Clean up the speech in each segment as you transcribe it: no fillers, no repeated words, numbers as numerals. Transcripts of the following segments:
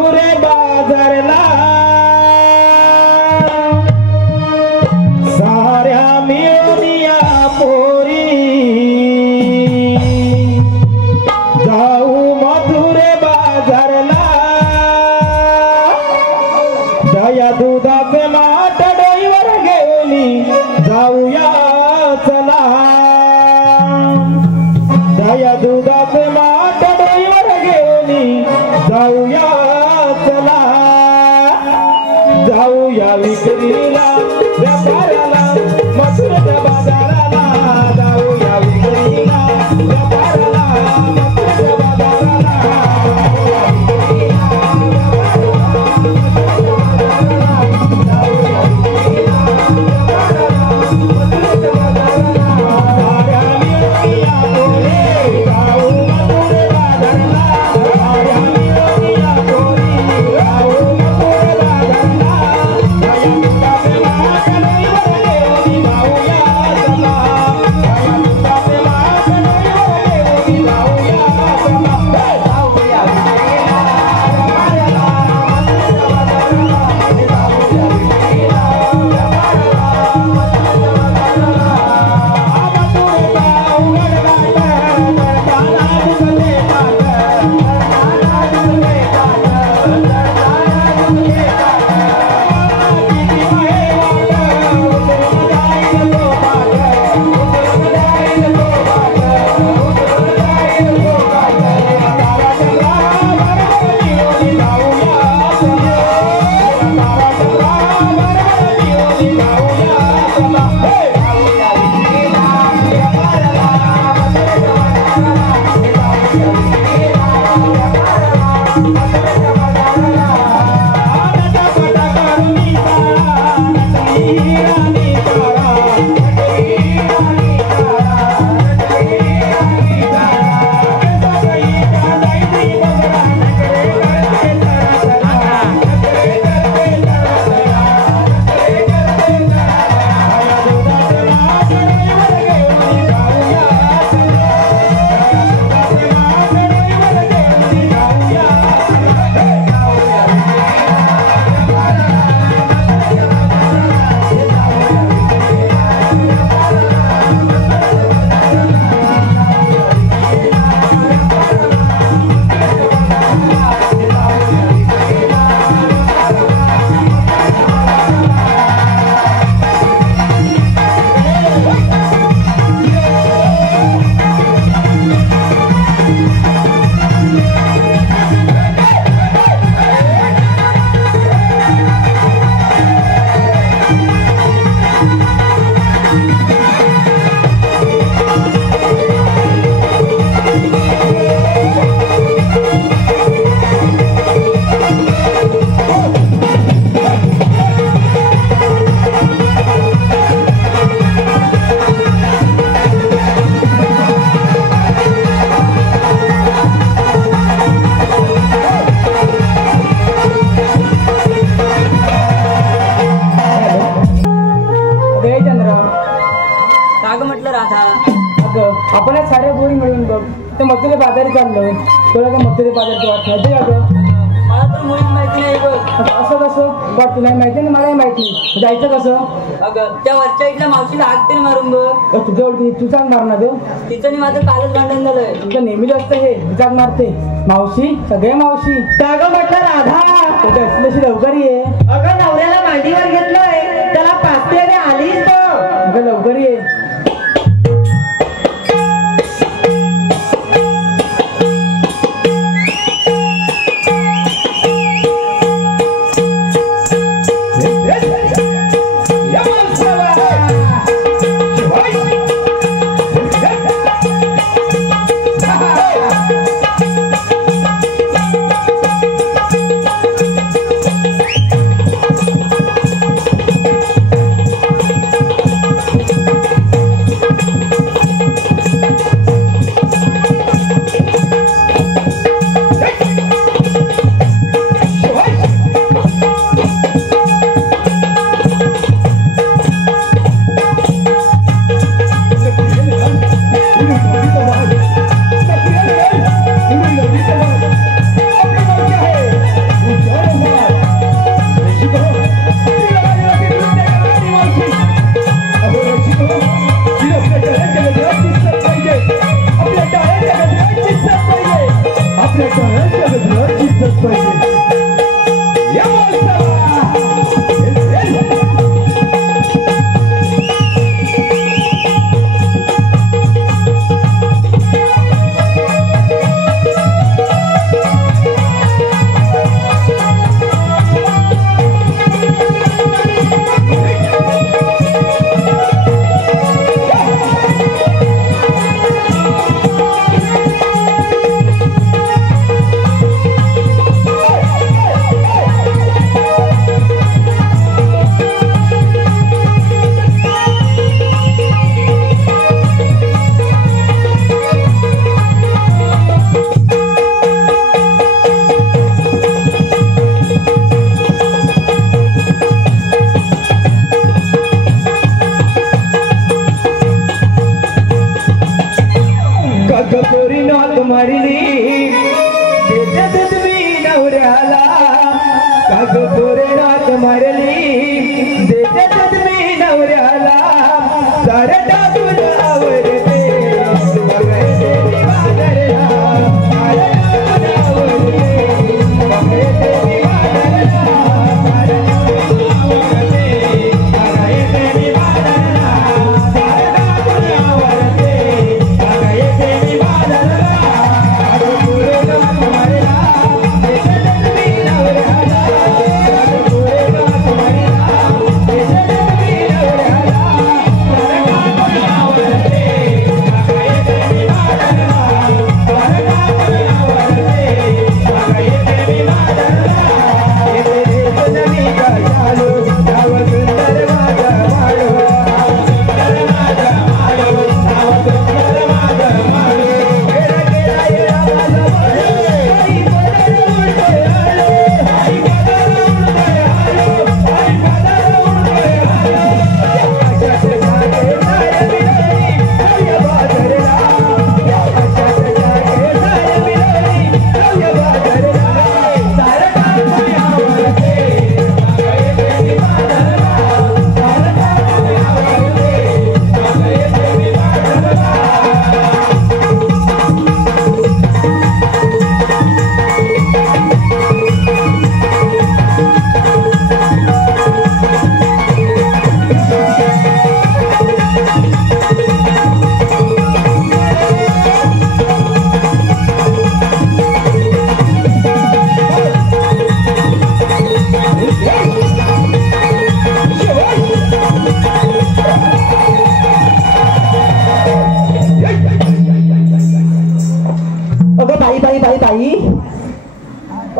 मथुरे बाजारला साऱ्या मिळूनिया पोरी जाऊ मथुरे बाजारला दया दुधाचे माठ डोईवर घेऊनी जाऊया चला दया दुधाचे माठ डोईवर घेऊनी जाऊया चला जाऊया विक्रीला व्यापाराला मथुरेच्या बाजाराला जाऊया विक्रीला व्यापाराला मथुरेच्या बाजाराला आपण साऱ्या पोरी मिळून बघ ते मथुरे बाजारी चाललो तुला काय मथुरे बाजार माहिती का ग मला तर मुळीच माहिती नाही बघ असं कसं बघ तुला माहिती ना मलाही माहिती जायचं कसं अगं त्या वरच्या इथल्या मावशीला हात तरी मारून बघ तुझ्या ओळखी तू सांग मार ना ग तिचं आणि माझं कालच भांडण झालंय तुझं नेहमीच असतं हे जाग मारते मावशी सगळे मावशी का ग म्हटलं राधा तुझ्या असल्याशी लवकर ये अगं नवऱ्याला मांडीवर घेतलंय त्याला पाचते आलीच तो अगं लवकर ये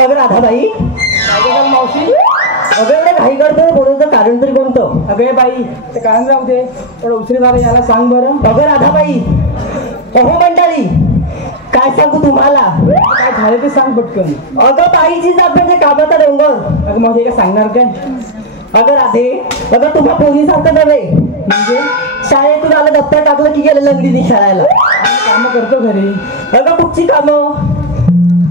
अगं राधाबाई, मावशी अगं एवढं घाई करतोय, बोलायचं कारण तरी कोणतं? अगं बाई ते कारण राहू दे, थोडं उशिरी झालं याला सांग बरं. अगं राधाबाई, अहो मंडळी, काय सांगू तुम्हाला? काय झालं ते सांग पटकन. अगं बाईची जात म्हणजे कामाचा डोंगर. अगं मग हे काय सांगणार काय? अगं राधे, अगं तुम्हा पोलिसांचं नव्हे, म्हणजे शाळेतून आलं दप्तर टाकलं की गेलं लंगडीने खेळायला. काम करतो घरी. अगं कुठची कामं?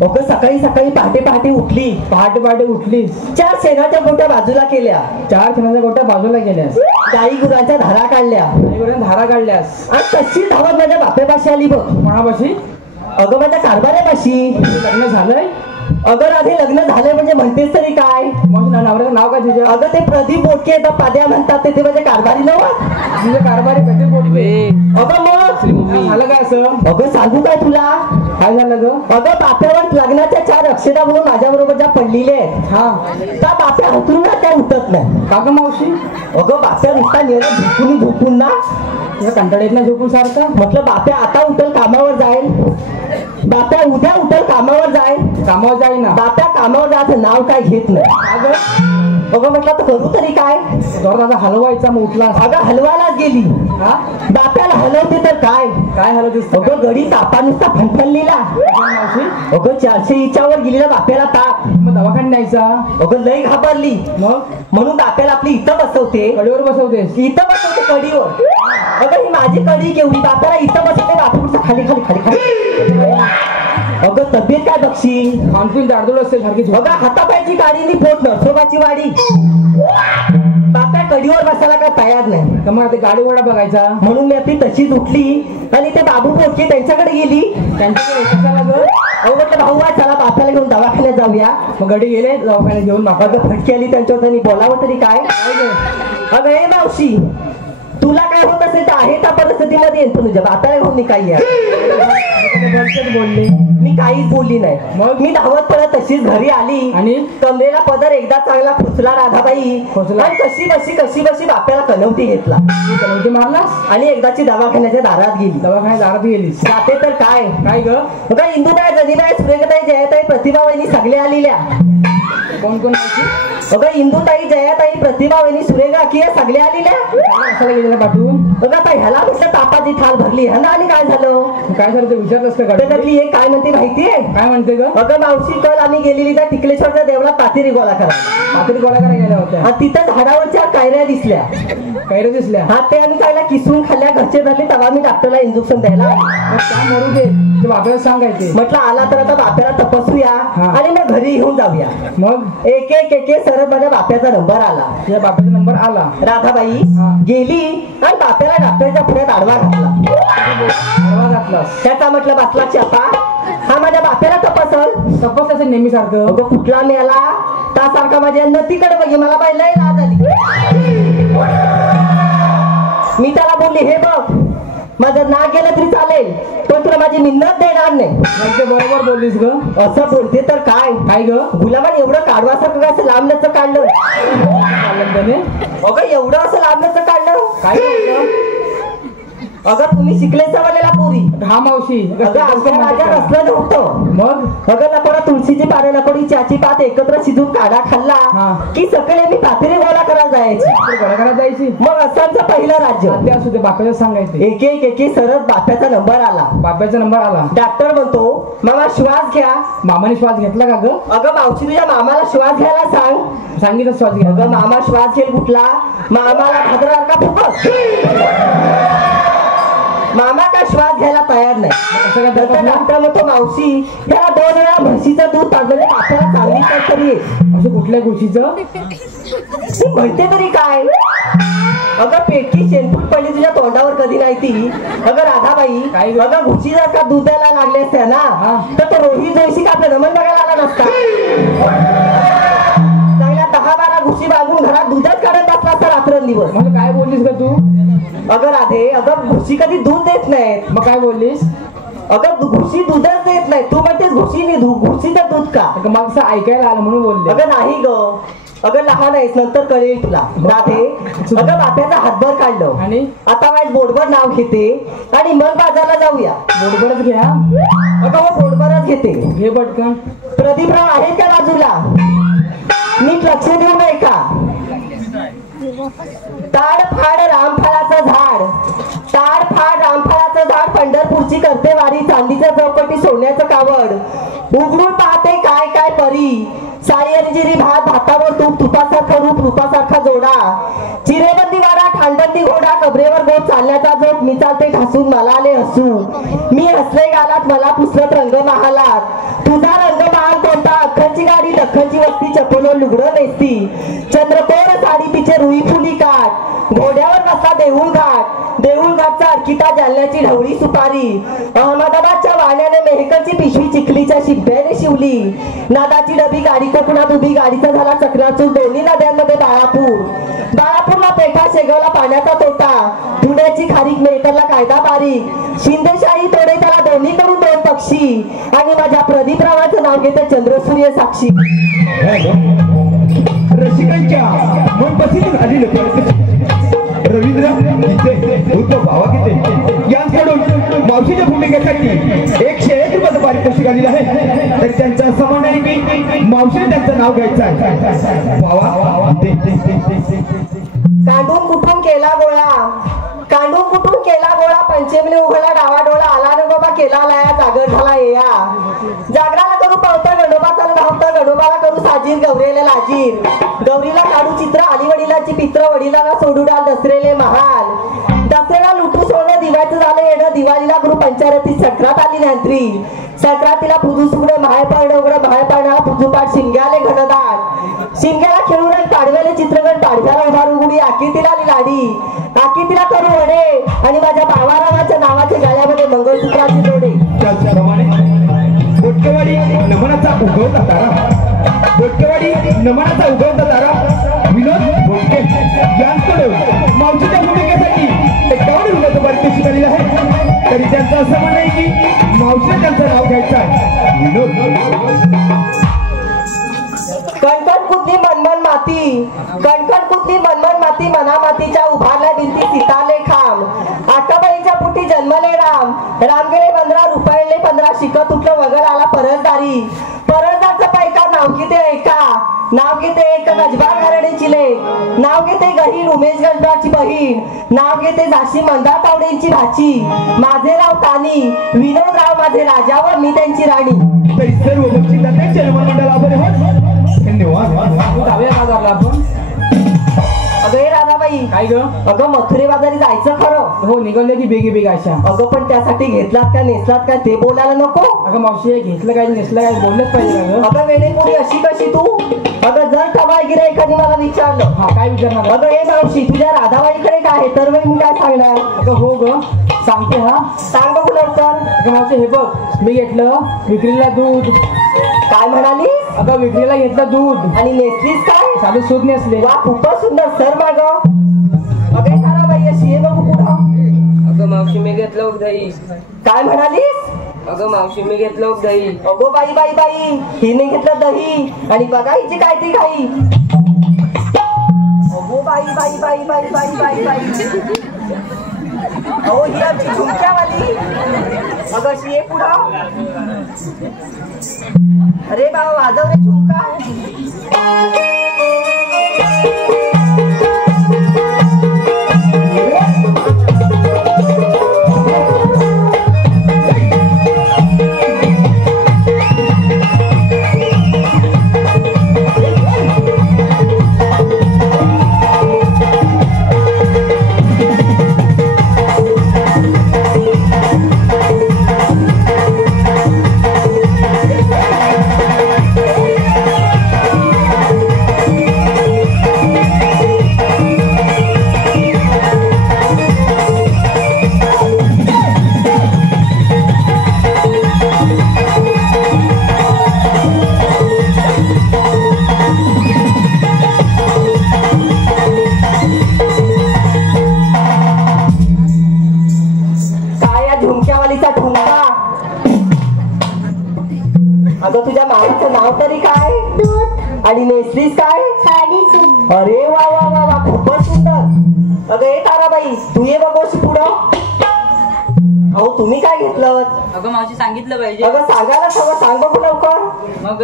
अगं सकाळी सकाळी पहाटे पहाटे उठली, पहाटे उठलीस, 4 शेणाच्या गोट्या बाजूला केल्या, 4 शेणाच्या गोट्या बाजूला गेल्यास, गाई गुरांच्या धारा काढल्या, धारा काढल्यास, आणि तशी धावत माझ्या बापेपाशी आली बघ. कोणापाशी? अगं माझ्या कारभाऱ्यापाशी. लग्न झालंय? अगं राधे, लग्न झालंय म्हणजे म्हणतेस तरी काय? मग नवऱ्याचं नाव काय तुझ्या? अगं ते प्रदीप बोटके पाद्या म्हणतात, ते माझे कारभारी नव्हत. तुझे कारभारी प्रदीप बोटके. अगं मग झालं काय असं? अगं सांगू काय तुला? काय झालं ग? अगं बाप्यावर लग्नाच्या 4 अक्षरा म्हणून माझ्या बरोबर ज्या पडलेल्या आहेत, हा, त्या बाप्या हतरून ना त्या उठत नाही. का ग मावशी? अगं बाप्या नुसता नेहमी झोपून ना, तुला कंटाळा येत ना झोपून सारखा? म्हटलं बाप्या आता उठल कामावर जाईल, बाप्या उद्या उठल कामावर जाईल, कामावर जाईल ना. बाप्या कामावर जायचं नाव काय घेत नाही. अगं म्हटलं तर करू तरी काय? दादा हलवायचा मग उठला. अगं हलवायलाच गेली, हा, बाप्याला हलवते तर काय काय हलवतेस? अगं गडी तापा नुसता फणफणलेला. मावशी अगं 400 इंचावर गेलेला बाप्याला ताप. मग दवाखान्यात न्यायचा. अगं लई घाबरली, मग म्हणून बाप्याला आपली इथं बसवते. कडीवर बसवतेस? इथं बसवते कडीवर. अगं ही माझी कडी केवढी, बाप्याला इथं बसवते, बापू खाली खाली खाली खाली. अगं तब्येत काय बक्षी? खानपिन दाडदूड असते सारखी. अगं हातापायची गाडी नि पोट नरसोबाची वाडी. बाप्या कडीवर बसायला काय तयार नाही. तर मग ते गाडी घोडा बघायचा. म्हणून मी आपली तशीच उठली आणि ते बाबू पोटके त्यांच्याकडे गेली. त्यांच्याकडे कशाला ग? अहो म्हटलं भाऊ आहे चला बापाला घेऊन दवाखान्यात जाऊया. मग गडी गेले दवाखान्यात घेऊन बापा. अगं फटकी आली त्यांच्यावर त्यांनी बोलावं तरी काय. अगं हे मावशी तुला काय होत असेल तर आहे त्या परिस्थितीमध्ये येतो तुझ्या बापाला घेऊन मी काही बोलले मी काहीच बोलली नाही. मग मी धावत पडत तशीच घरी आली आणि कमरेला पदर एकदा चांगला खुचला राधाबाई. आणि कशी बशी बाप्याला कनवटी घेतला कनवटी मारलास आणि एकदाची दवाखान्याच्या दारात गेली. दवाखान्यात दारात गेलीस जाते तर काय काय ग काय इंदूबाई जनीबाई सुरेखाताई जयाताई प्रतिभा वहिनी सगळे आलेल्या. कोण कोण अगं इंदूताई जयाताई प्रतिभा वहिनी सुरेखा की सगळे आलेल्या. कशाला गेलेला पाठवून बघा आता ह्याला म्हटलं तापाची थाल भरली ह्या आणि काय झालं काय झालं ते विचारलंस का त्याच्यातली हे काय म्हणते माहितीये काय म्हणते ग अगं मावशी कल आम्ही गेलेली त्या टिकलेश्वरच्या देवळात पातेरी गोळा करा पातेरी गोळा करायला गेल्या होत्या. तिथं झाडावरच्या कायऱ्या दिसल्या कैऱ्या दिसल्या. हा ते आम्ही कायला किसून खाल्ल्या घरचे धरले तेव्हा मी डॉक्टरला इंजेक्शन द्यायला त्या मरू दे ते बापाला सांगायचे. म्हटलं आला तर आता बाप्याला तपासूया आणि मग घरी घेऊन जाऊया. मग एक सरत माझ्या बाप्याचा नंबर आला. तुझ्या बापाचा नंबर आला. राधाबाई गेली आणि बाप्याला डॉक्टरच्या पुढ्यात आडवा घातला. त्याचा म्हटलं बसला चपा हा माझ्या बाप्याला तपास असेल नेहमी सारखं. कुठला मिळाला त्यासारखा माझ्या नतीकडे बघी मला पाहिलं लाज आली. मी त्याला बोलली हे बघ माझं नाक गेलं तरी चालेल पण तुला माझी मिन्नत देणार नाही. ते बरोबर बोललीस ग. असं बोलते तर काय काय ग गुलाबाने एवढं काढवासारखं काय असं लांबण्याचं काढलं अगं एवढं असं लांबण्याचं काढलं काय. अगं तुम्ही शिकले सवरलेला पुरी हा मावशी नसलं नव्हतं. मग अगं लपडा तुळशीची पाने लपडी चाची पात एकत्र शिजून काढा खाल्ला की सकाळी मी पातेरी गोळा करायला जायची. मग असांचं पहिलं राज्य असू दे बापाला सांगायचं. एक सरळ बाप्याचा नंबर आला. बाप्याचा नंबर आला. डॉक्टर म्हणतो मामा श्वास घ्या. मामाने श्वास घेतला का ग. अगं मावशी तुझ्या मामाला श्वास घ्यायला सांगितलं श्वास घ्या. अगं मामा श्वास घेईल कुठला मामाला भाद्रार का फुकट. मामा का श्वास घ्यायला तयार नाही. डॉक्टर म्हणतो मावशी त्याला 2 वेळा म्हशीचं दूध पाजलं आपल्याला सांगितलं तरी असं कुठल्या गोष्टीचं म्हणते तरी काय. अगं पेटकी शेणफूट पडली तुझ्या तोंडावर कधी नाही ती. अगं राधाबाई अगं घुशी जर का दूध द्यायला लागले असत्या ना तर तो रोहित जोशी का आपलं नमन बघायला आला नसता. चांगल्या 10-12 घुशी बांधून घरात दूधच काढत बसला असता रात्रंदिवस. म्हणजे काय बोललीस का तू. अगं राधे अगं घुशी कधी दूध देत नाहीत. मग काय बोललीस. अगं घुशी दूधच देत नाही तू म्हणतेस घुशीचं दूध का. मग असं ऐकायला आलं म्हणून बोलले. अगं नाही ग अगं लहान आहेस नंतर कळेल तुला. राधे अगं बाप्याचा हातभर काढलं आणि आता माझ्या बोर्डवर नाव घेते आणि मग बाजारला जाऊया. बोर्डवरच घ्या. अगं हो बोर्डवरच घेते. घे पटकन. प्रदीपराव आहेत का बाजूला नीट लक्ष देऊ नये का. ताडफाड रामफळाचं झाड पंढरपूरची करते वारी चांदीच्या चौकटी सोन्याचं कावड उघडून पाहते काय काय परी साई अंजिरी भातावर तूप तुपासारखं रूप रूपासारखा जोडा चिरेबंदी वाडा ठाणबंदी घोडा कबरेवर गोड चालण्याचा जोड मी चालते घासून मला आले हसू मी हसले गालात मला पुसलत रंग महालात तुझा रंग महाल कोणता अख्खची गाडी दख्खनची वस्ती चपलोर लुगडं नेसती चंद्रकोर साडी तिचे रुई फुली काठ घोड्यावर बसला देऊळ घाटचा अर्किता जालन्याची ढवळी सुपारी अहमदाबादच्या वाण्याने मेहकरची पिशवी चिखलीच्या शिंप्याने शिवली नादाची डबी गाडी कोकणात उभी गाडीचा झाला चक्राचूर दोन्ही नद्यांमध्ये बाळापूरला पेठा शेगावला पाण्याचा तोटा पुण्याची खारीक मेहकरला कायदा बारीक शिंदेशाही तोडे त्याला दोन्ही करून 2 पक्षी आणि माझ्या प्रदीपरावाचं नाव घेते चंद्रसूर्य साक्षी. रसिकांच्या मनपसंत झालेलं रवींद्र उद्धव भावा गीते यांच्याकडून मावशीच्या भूमिकेसाठी 101 रुपयाचं पारितोषिक आलेलं आहे. तर त्यांच्या समानाने मावशीने त्यांचं नाव घ्यायचं आहे. भावा कांडून कुठून केला गोळा पंचमीने उघडला डावा डोळा आला न बाबा केला लाया जागर झाला या जागराला करू पावता गणोबा चालू धावता गणोबाला करू साजीर गौरीला लाजीर गौरीला काढू चित्र आलीवडिलाची पित्र वडिलांना सोडू डाल दसरेले महाल दसऱ्याला लुटू सोनं दिवायचं झालं येणं दिवाळीला करू पंचारती सक्रात आली नांत्री सक्रातीला पुजू सुगडं माहे पाडणं उघडं माहे पाडणाला पुजूपाठ शिमग्याले घनदाट शिमग्याला खेळून पाडव्याले चित्रगण पाडव्याला उभारू गुडी आकीतीला लाडी आकीतीला करू वडे आणि माझ्या भावारावाच्या नावाच्या गाळ्यामध्ये मंगळसूत्राची जोडे. त्याचप्रमाणे उगवता तारा बोटकेवाडी नमनाचा उगवता तारा विनोद बोटके यांच्याकडून मावशीच्या भूमिकेसाठी 51 रुपयाचं पारितोषिक आलेलं आहे. तरी त्यांचं असं म्हणणं आहे की मावशी त्यांचं नाव घ्यायचं आहे. विनोद कणकण कुठली मनमन माती, कणकण कुठली मनमन माती, मना मातीच्या उभारल्या भिंती सितारले खांब. आकाबाईच्या पुटी जन्मले राम, राम गेले 15 रुपयाले 15 शिकत उठलं वगळ आला परसदारी. परसदारचं पैका नाव किती ऐका, नाव घेते एक गजबार घराण्याची लेक, नाव घेते गहीण उमेश गजबारची बहीण, नाव घेते झाशी मंदार तावडेंची भाची. माझे राव तानी, विनोदराव माझे राजा व मी त्यांची राणी. तरी सर्व बक्षिसांचे चेअरमन मंडळ आभारी आहोत. धन्यवाद. जाऊया बाजारला आपण. अगं हे राधाबाई, काय ग? अगं मथुरे बाजारी जायचं खरं. हो निघाले की बेगी बेग अशा. अगं पण त्यासाठी घेतलात का नेसलात का ते बोलायला नको. अगं मावशी घेतलं काय नेसलं काय बोललंच पाहिजे का ग? अगं वेणेपुरी अशी कशी तू. अगं जर टवाय गिरे एखादी मला विचारलं. हा काय विचारणार? अगं हे मावशी तुझ्या राधाबाईकडे काय आहे तर मी काय सांगणार. अगं हो ग सांगते. हा सांग बघू लवकर. अगं मावशी हे बघ मी घेतलं विक्रीला दूध. काय म्हणाली. अगं विक्रीला घेतलं दूध आणि नेसलीस काय. साधे सूद नेसले. वा खूपच सुंदर सर माग. अगं राधाबाई अशी आहे बघू कुठं. अगं मावशी मी घेतलं दही. काय म्हणालीस. अगं मावशी मी घेतलं दही. अगो बाई बाई बाई हिने घेतलं दही आणि बघा हिची काय ती घाई. अगो बाई बाई बाई बाई बाई बाई बाई. अहो ही आमची झुमक्यावाली. अगं अशी आहे पुढं. अरे बाबा वाजव रे झुमका. अगं तुझ्या मामाचं नाव तरी काय. आणि नेसलीस काय. साडी. अरे वा वा वा वा खूपच सुंदर. अगं हे ताराबाई तू ये बघ पुढं. अहो तुम्ही काय घेतलं. अगं मावशी सांगितलं पाहिजे. अगं सांगायला सगळं सांग बघू लवकर. मग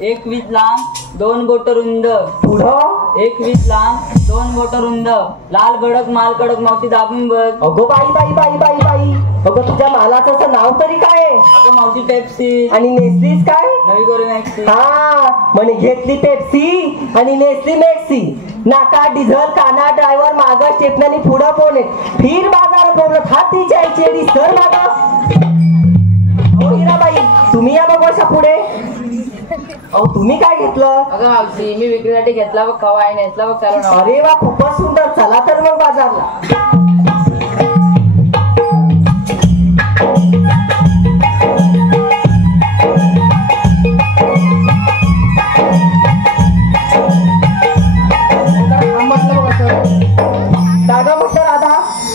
1 लांब 2 बोट रुंद. पुढं 1 लांब 2 बोट रुंद. लाल गडक माल कडक मावशी दाबून बघ. अगो बाई बाई बाई बाई बाई. अगं तुझ्या मालाचं नाव तरी काय आहे. अगं मावशी पेप्सी. आणि नेसलीस काय. नवी गोरी मॅक्सी. हा म्हणे घेतली पेप्सी आणि नेसली मॅक्सी. नाका डिझल काना ड्रायव्हर माग स्टेपनानी पुढं पोने फिर बाजार बोलत हाती जायची सर माग. हो हिराबाई तुम्ही या बघ वर्षा पुढे. अहो तुम्ही काय घेतलं. अगं मावशी मी विक्रीसाठी घेतला बघ खवा आहे नेसला बघ चालू. अरे वा खूपच सुंदर. चला तर मग बाजारला.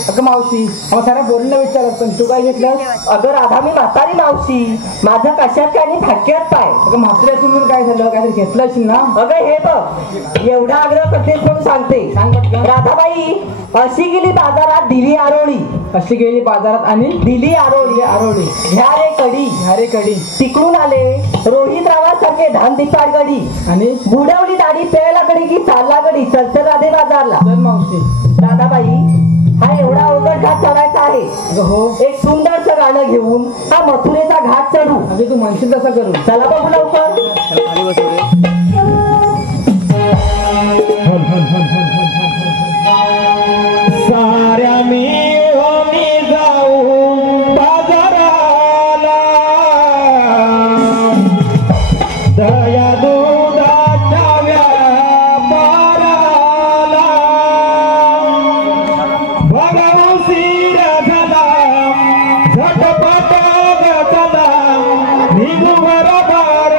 अगं मावशी सारा बोलणं विचारत पण तू काय घेतलं. अगं राधा मी म्हातारी मावशी. माझं कशात काय आणि फाटक्यात पाय. अगं म्हातारी असून म्हणून काय झालं काहीतरी घेतलं असेल ना. अगं हे बघ एवढा आग्रह करतेस म्हणून सांगते. सांग पटकन. राधाबाई अशी गेली बाजारात दिली आरोळी. अशी गेली बाजारात आणि दिली आरोळी. आरोळी घ्या रे कडी. घ्या रे कडी. तिकडून आले रोहित रावासारखे धान दिपाड गडी. आणि बुडवली दाढी प्यायला गडी की चालला गडी. चलचल राधे बाजारला. चल मावशी. राधाबाई हा एवढा अवघड घाट चढायचा आहे. हो एक सुंदरचं गाणं घेऊन हा मथुरेचा घाट चढू. म्हणजे तू म्हणशील तसं करू. चला बघू लवकर. साऱ्या मी जाऊ बाजाराला दया दुधाच्या व्यापाराला बघाऊ शिरा झाला झटपट गचला निघू बरोबर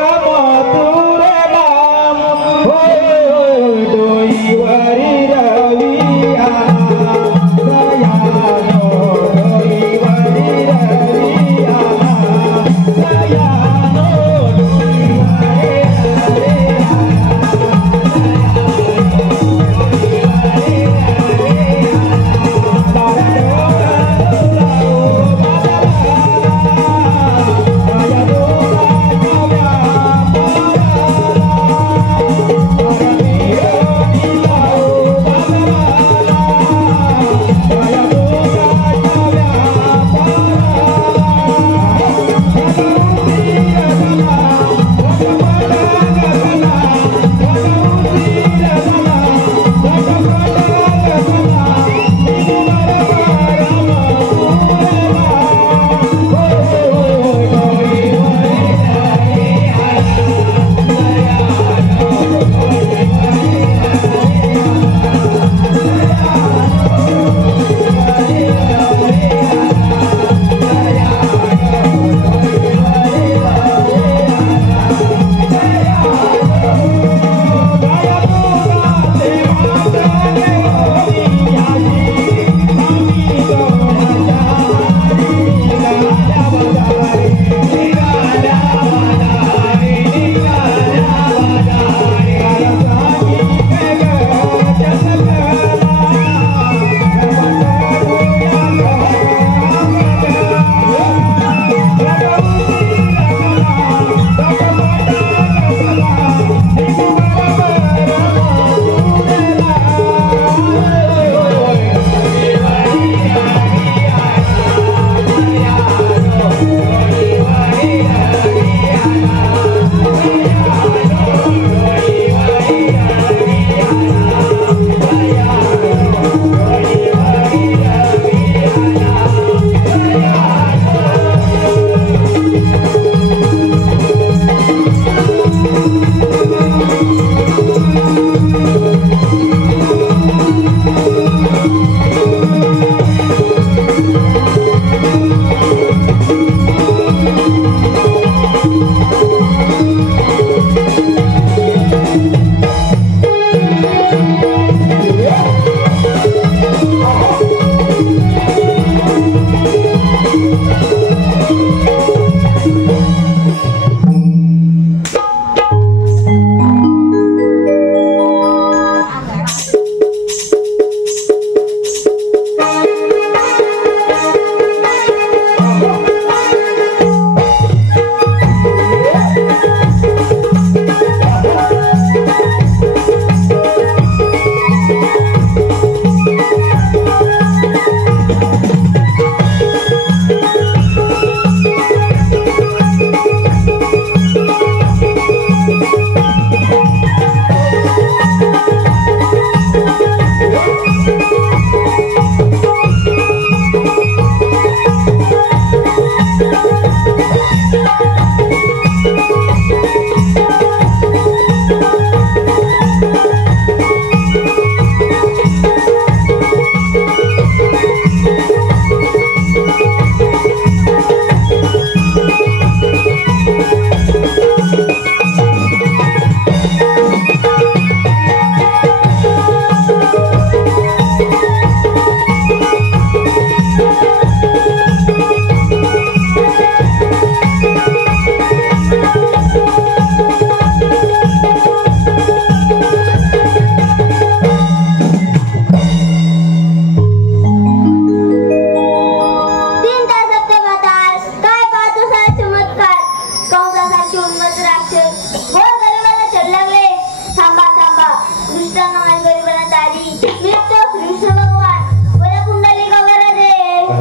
मी तो कृष्ण भगवान बोला पुंडलिका वरदे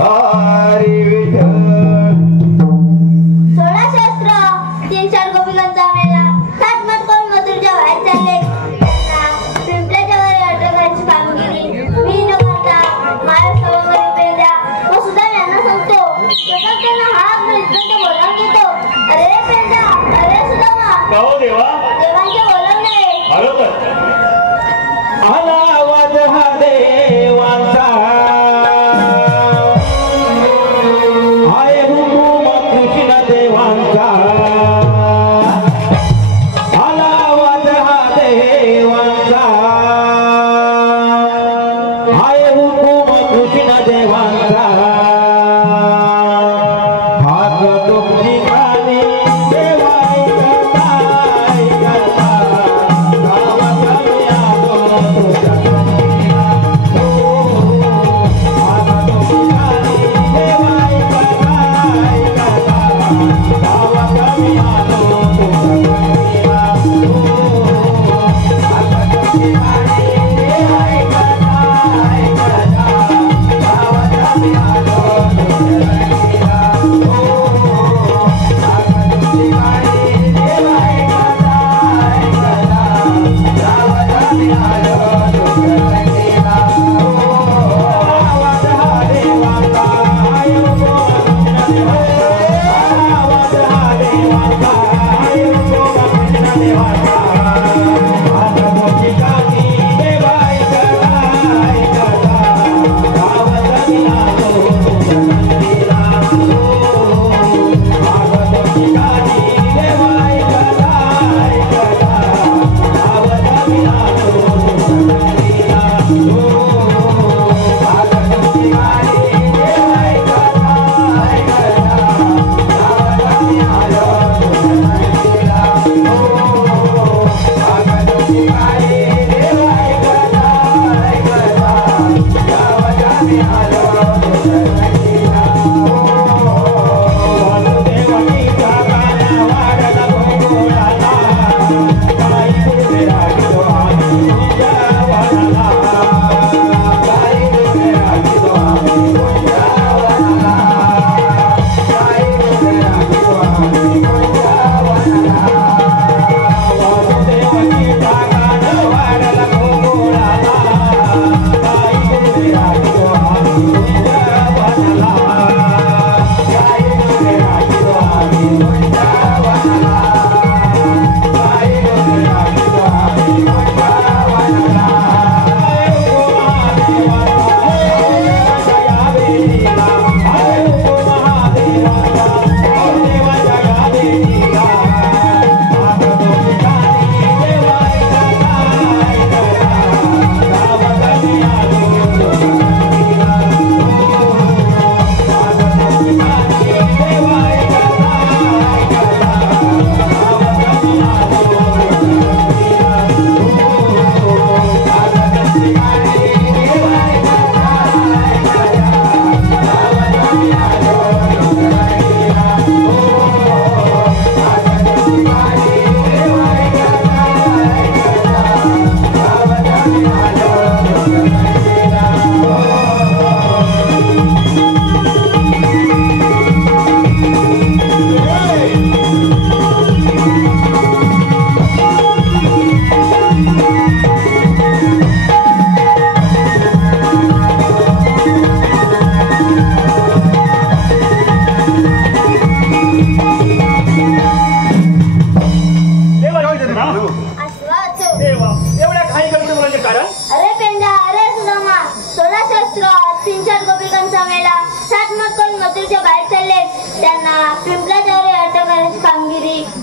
हरी विठ्ठल. 16 शस्त्र 3-4 गोपिकांचा मेला 7 मत कोण मथुरेच्या बाहेर चालले त्यांना पिंपळाच्या वर अटकायची कामगिरी मी न करता माझ्या सवयीवर उभे द्या व सुद्धा यांना सांगतो स्वतः त्यांना हात मिळतो बोलावून घेतो. अरे पेंडा अरे सुदामा गाओ देवा देवांचे बोलवणे आलो तर आला आवाज हा देवाचा आहे हुकूम कृष्ण देवांचा. आला आवाज हा देवांचा आहे हुकूम कृष्ण देवांचा. हात तुमची खाली देवा ऐकता ऐकता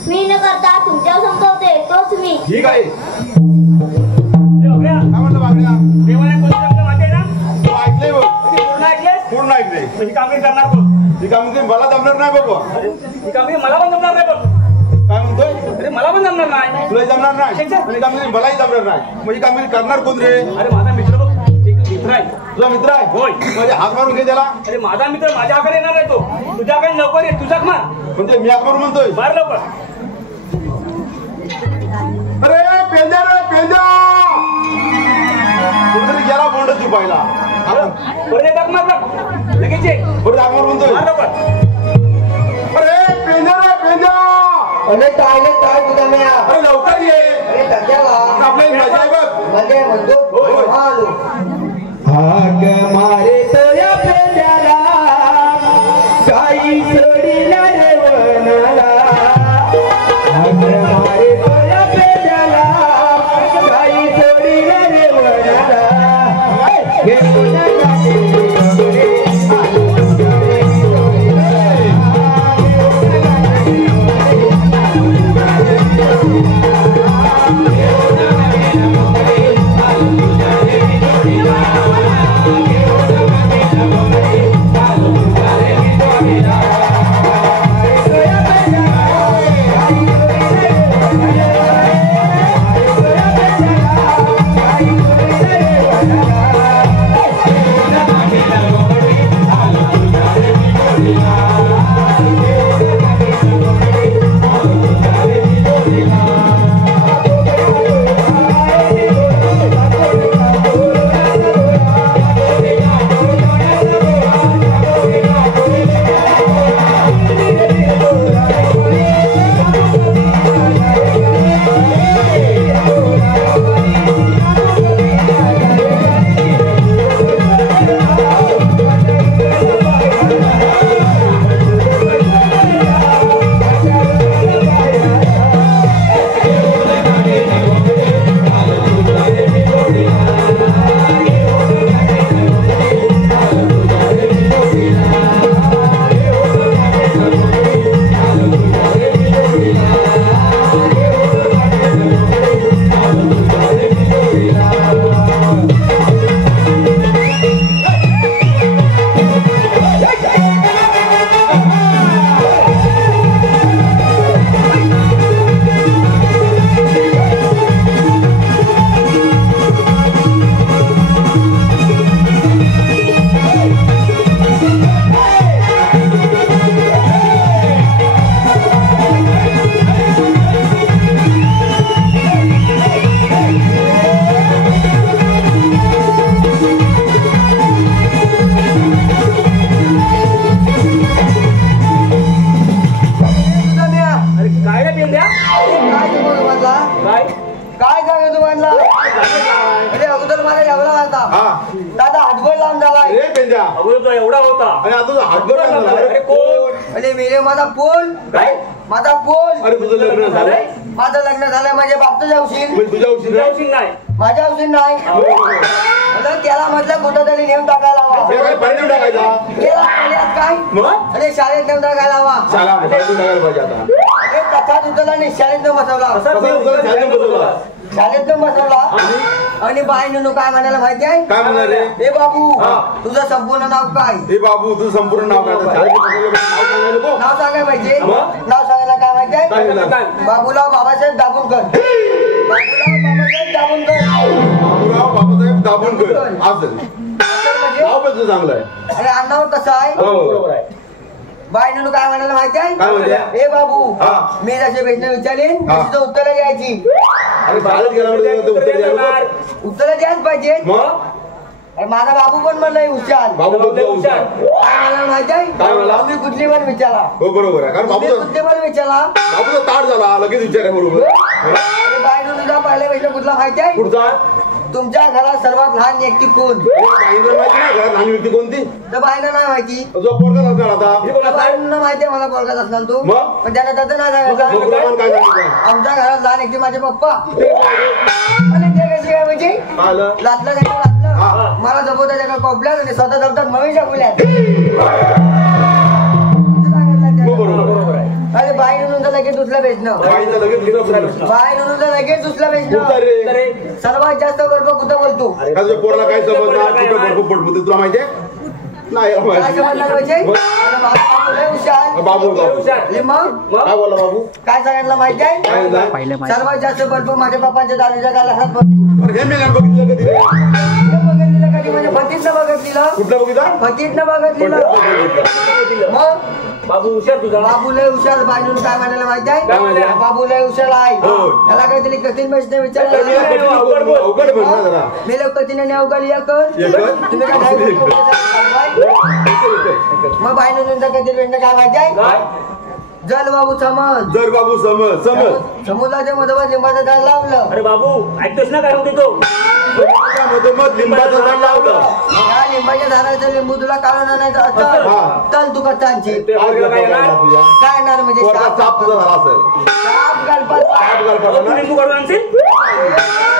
मी न करता तुमच्यावर संपवते तोच मी. ठीक आहे. काय म्हणलं बाबड्या? देवाने कोणतं आपलं माहिती आहे ना? तू ऐकलंय बघ. पूर्ण ऐकलेस? पूर्ण ऐकलंय. ही कामगिरी करणार बघ. ही कामगिरी मला जमणार नाही बघ. ही कामगिरी मला पण जमणार नाही बघ. काय म्हणतोय? अरे मला पण जमणार नाही. तुला जमणार नाही. ही कामगिरी मलाही जमणार नाही. मग ही कामगिरी करणार कोण रे? अरे माझा मित्र बघ, एक मित्र आहे. तुझा मित्र आहे? होय. म्हणजे हाक मारून घे त्याला. अरे माझा मित्र माझ्या हाकाने येणार नाही तो. तुझ्याकडे लवकर ये, तुझाच मार. म्हणजे मी हाक मारून म्हणतोय. मार लवकर. अरे पेंद्या रे पेंद्या. कुठेतरी गेला पाहिला बरं येतात मग लगेच ये. बरं दाखवर म्हणतोय मार लवकर. अरे पेंजा रे पेंजा अरे काय तुझा म्या अरे लवकर ये अरे धक्याला आपल्या मजा आहे बघ मध्ये म्हणतो होय. आलो हाक मारे तो या पेंड्याला काही सोडीला रे वनाला हाक मारे तो या पेंड्याला काही सोडीला रे वनाला हे कोणाला रे दादा हातभर लांब झाला रे पेंजा अगोदर एवढा होता आणि आता हातभर लागला अरे कोण अरे मेरे माझा पोल काय माझा पोल अरे तुझं लग्न झालंय माझं लग्न झालंय माझ्या बापचं जाऊशील म्हणजे तुझ्या उशीर तुझ्या औषध नाही माझ्या औषध नाही म्हटलं त्याला म्हटलं कुठं तरी नेऊन टाकायला हवा काय पाणी टाकायचा केला पाण्यात काय मग अरे शाळेत नेऊन टाकायला हवा शाळा पाणी टाकायला पाहिजे आता अरे कथा उचलला नाही शाळेत न बसवला कसा कसं उचलला? शाळेत बसवला. शाळेत न बसवला आणि बाई नु काय म्हणायला माहिती आहे काय म्हणणार रे ए बाबू हा. तुझं संपूर्ण नाव काय हे बाबू तुझं संपूर्ण नाव काय आता? शाळेत बसवलं नाव सांगायला नको नाव सांगाय पाहिजे मग? नाव सांगायला काय माहिती काय आहे म्हणणार? काय बाबूराव बाबासाहेब दाभोळकर बाबूराव बाबासाहेब दाभोळकर बाबूराव बाबासाहेब दाभोळकर असं म्हणजे नाव पण तुझं चांगलं आहे अरे आडनाव कसं आहे बरोबर आहे बाई नु काय म्हणायला माहिती काय आहे म्हणते? ए बाबू हा. मी जसे प्रश्न विचारेन हा. तशी उत्तर द्यायची अरे शाळेत गेल्यावर उत्तर द्यायला नको. उत्तर द्यायच पाहिजे मग अरे माझा बाबू पण म्हणलाय हुशार बाबू बोलतो हुशार. काय म्हणायला माहिती आहे काय म्हणाला? तुम्ही कुठली पण विचारा हो बरोबर आहे कारण तुम्ही बाबूचा कुठली पण विचारा बाबूचा ताट झाला लगेच विचार आहे बरोबर अरे बाई नु तुझा पहिला प्रश्न कुठला माहिती आहे पुढचा तुमच्या घरात सर्वात लहान व्यक्ती कोण बाईंना माहिती ना घरात लहान व्यक्ती कोणती तर बाईंना नाही माहिती जो पोरगा असणार आता तर बाईंना माहिती आहे मला पोरगात असणार तू मग? पण त्यांना त्याचं नाही सांगायचं मग तुला पण काय सांगितलं आमच्या घरात लहान व्यक्ती माझे पप्पा आणि ते कशी काय म्हणजे आलं लाटलं त्याला हा. लाटलं मला जपवता त्याला कोपल्यात आणि स्वतः जपतात मम्मीच्या फुल्यात हो बरोबर आहे अरे बाई म्हणून तर लगेच दुसरा भेटणं बाईंचा लगेच दुसरा प्रश्न. बाई म्हणून तर लगेच दुसरा कुठचा भेटणं रे सर्वात जास्त गल्प कुठं बोलतो का तुझ्या पोराला काय समजणार कुठं बर्फ पडतो तुला माहितीये नाही याला काय माहिती समजणार पाहिजे मग? अरे बाबू लय हुशार बाबू हुशार. अरे मग काय बोला बाबू काय सांगितलं माहिती काय आहे म्हणता? सर्वात जास्त बल्ब माझ्या पप्पांच्या दादीच्या गालात बघतो अरे हे मी नाही बघितलं कधी रे बघितलं कधी म्हणजे फतीतनं बघितलं कुठलं बघितलं फतीतनं बघितलं मग बाबू हुशार तुझा. बाबू लय हुशार. बाजून काय म्हणायला माहिती काय आहे? म्हणाला? बाबू लय हुशार आहे. हो. त्याला काहीतरी कठीण प्रश्न अवघड विचारला. बोल, अवघड बोल ना जरा. मी लोक कठीण आणि अवघड एकच. एकच? तुम्ही काय मग बाईनं तुमचा कठीण प्रश्न काय माहिती आहे? जल बाबू समज. जर बाबू समज समज. समुद्राच्या मधोमध लिंबाचं झाड लावलं. अरे बाबू ऐकतोस ना काय होते तो. मधोमध लिंबाचं झाड लावलं. या लिंबाच्या झाडाचं लिंबू तुला काढून आणायचं हा. असतं. चल तू कच्चांची ते आपल्याला काय येणार? काय येणार म्हणजे पोटात साप तुझा झाला असेल. साप गलपत. साप गलपत तू ना? लिंबू काढून आणशील?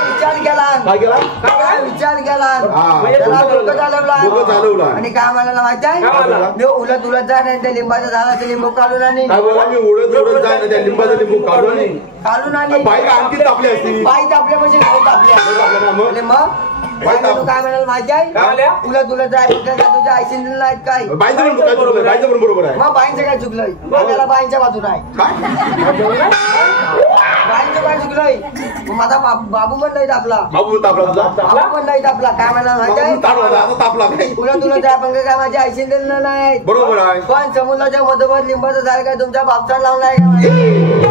विचार केला. काय केला? काय विचार केला. हा. त्याला डोकं डोकं चालवला. चालवला. आणि काय म्हणाला माहिती काय म्हणाला? आहे? मी उलट उलट जा नाही त्या लिंबाच्या झाडाचं लिंबू काढून आणि काय बोला मी उडत उडत जाय ना त्या लिंबाचं लिंबू काढून आणि काढून आणि बाई का आणखी तापली असती. बाई तापल्या म्हणजे काय तापल्या तापल्या ना मग? आणि मग बाईनं तू काय म्हणाल माहिती आहे? काय म्हणल्या? उलट उलट जाय तुझ्या आईशीन नाहीत काय. बाईचं पण काय चुकलं? बाईचं पण बरोबर आहे. मग बाईंचं काय चुकलंय? त्याला बाईंच्या बाजून आहे. काय? बाईंचं काय चुकलंय? मग माझा बाबू पण नाही तापला. बाबू तापला तुझा? बाबू पण नाही तापला. काय म्हणाल माहिती आहे? बाबू तापला आता तापला काय? उलट उलट जाय पण काय माझ्या आईशीन दिलं नाही. बरोबर आहे. पण समुद्राच्या मधोमध लिंबाचं झाड काय तुमच्या बापचा लावलाय का माहिती?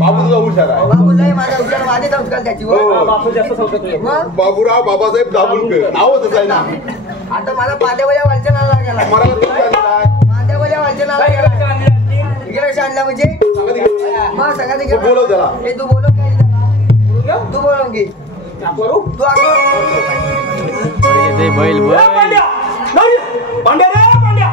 बाबू तुझा हुशार आहे. बाबू लय माझा हुशार. माझे संस्कार त्याची वर. हो. बापू जास्त संस्कृत आहे. मग बाबूराव बाबासाहेब दाभोलकर नावच आहे ना. आता मला पांड्यावल्या वाचनाला गेला. मला किती आलेला आहे? पांड्यावल्या वाचनाला काय गेला. करायचं आणली? इकडे शाळेला म्हणजे सांगा तिकडे. मग सगळ्यात तू बोलव त्याला. हे तू बोलव काय त्याला? तू बोलवून घे. करू? तू अगं ए, पांड्या! नाही! पांड्या रे, पांड्या!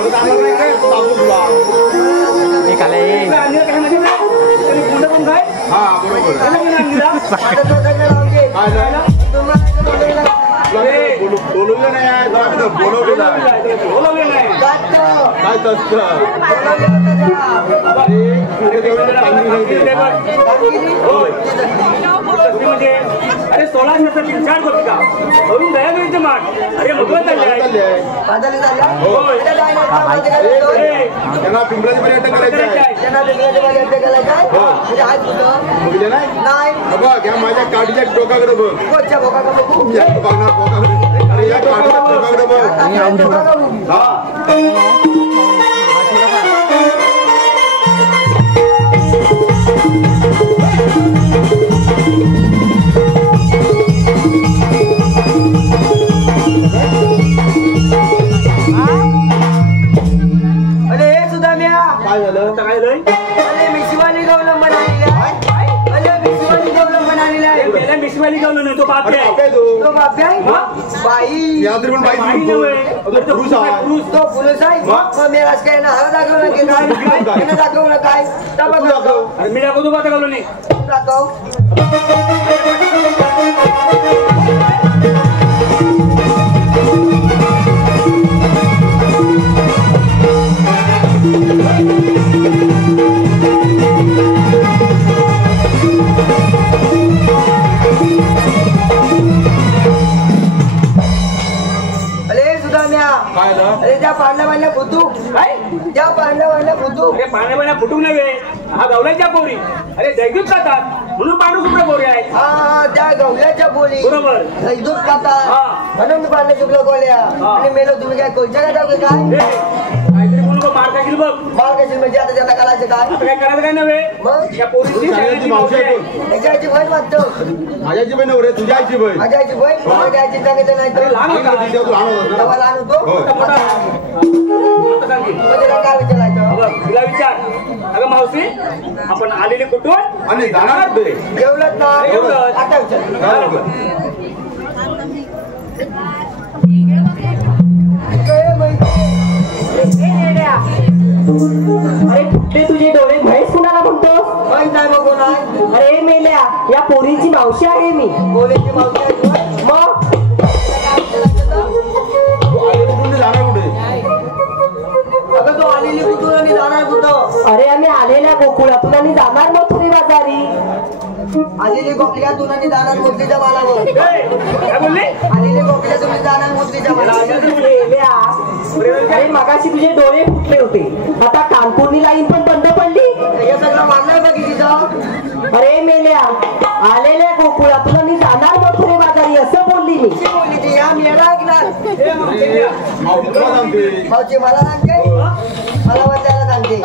एवढं चांगलं नाही काय सांगू तुला. हा बरोबर बोलवलं नाही आहे बोलवलेलं आहे काय तसं अरे 16 तीन चार गोपिका वरून दयावीचे माठ अरे मधुर चालले त्यांना पिंपळाची पर्यटन करायचं आहे बघ या माझ्या काठीच्या टोकाकडे बघ अरे या काठीच्या टोकाकडे बघ हा काय झालं काय मिशिवाली गवलंबन आलेला मिशवाली गावलं नाही तो बाप आहे तो बाप आहे बाई यात्री पण बाई पुरुष आहे तो पुरुष आहे मग मी आज काय ना हळद दाखवलं की काय दाखवलं काय दाखव मी दाखवतो बाता गावलं नाही दाखव अरे त्या पांडवांना फुटू काय त्या पांडवांना फुटू अरे पांडवांना फुटू नव्हे हा गवल्याच्या पोरी अरे दैदूत खातात म्हणून पांडू सुद्धा पोरी आहे हा त्या गवल्याच्या पोरी बरोबर दैदूत खातात म्हणून पांडव शुक्ल कोल्या आणि मेलो तुम्ही काय कोणच्या का जाऊ काय काहीतरी बोलू मार खाशील बघ मार खाशील म्हणजे आता त्याला करायचं काय काय करायचं काय नव्हे मग या पोरीची मावशी आहे त्याच्या आईची बहीण वाटतो माझ्याची बहीण रे तुझ्या आईची बहीण माझ्या आईची बहीण माझ्या आईची सांगितलं नाही तर लहान होता तेव्हा लहान होतो काय विचारायचं तिला विचार अगं मावशी आपण आलेली कुठून आणि जाणार कुठे एवढंच ना आता विचार अरे कुठले तुझे डोळे म्हैस कुणाला म्हणतो माहित नाही मग कोण आहे अरे मेल्या या पोरीची मावशी आहे मी बोलीची मावशी आहे मग जाणार कुठे अगं तो आलेली कुठून आणि जाणार कुठं अरे आम्ही आलेल्या गोकुळातून आणि जाणार मथुरी बाजारी आलेली गोखल्यातून आणि जाणार मुरलीच्या मालावर काय बोलले आलेली गोखल्यातून आणि जाणार मुरलीच्या मालावर अरे मगाशी तुझे डोळे फुटले होते आता कानपूरनी लाईन पण बंद पडली हे सगळं मारलंय बघ तिथं अरे मेल्या आलेल्या गोकुळातून आणि जाणार मथुरी बाजारी असं बोलली मी बोलली ती या मेळा ऐकणार मावशी तुला सांगते मावशी मला सांगते मला वाचायला सांगते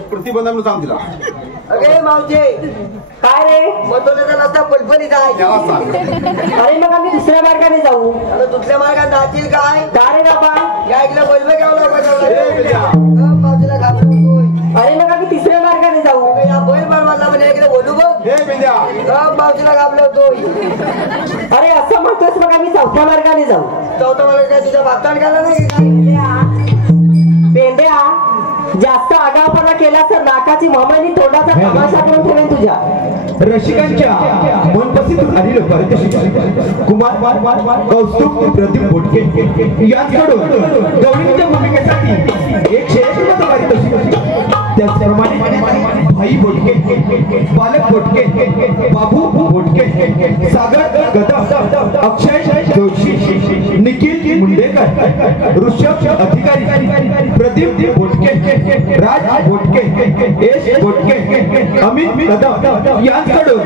प्रतिबंध म्हणून सांग तिला अगे मावशी काय रे मतोल्याचा रस्ता पलपलीत आहे त्याला सांग अरे मग आम्ही दुसऱ्या मार्गाने जाऊ आता दुसऱ्या मार्गात जातील काय काय रे बाबा या इकडे बोलवे ए, बिल्या. मावशीला घाबरवतोय अरे मग आम्ही तिसऱ्या मार्गाने जाऊ या बैल बनवायला म्हणजे इकडे बोलू बघ हे बिंद्या मावशीला घाबरवतोय अरे असं म्हणतोस मग आम्ही चौथ्या मार्गाने जाऊ चौथा मला काय तुझ्या भागतान केला नाही की काय पेंड्या जास्त आगावपणा केला तर नाकाची ममानी तोंडाचा तमाशा करून ठेवेन तुझ्या रसिकांच्या मनपसंत आलेलं पारितोषिक कुमार कौस्तुभ प्रदीप बोटके यांच्याकडून गौरीच्या भूमिकेसाठी 101 रुपये पारितोषिक त्याचप्रमाणे भाई बोटके बालक बोटके बाबू बोटके सागर गदा अक्षय जोशी निखिल मुंडेकर ऋषभ अधिकारी प्रदीप बोटके राज बोटके एस बोटके अमित कदम यांच्याकडून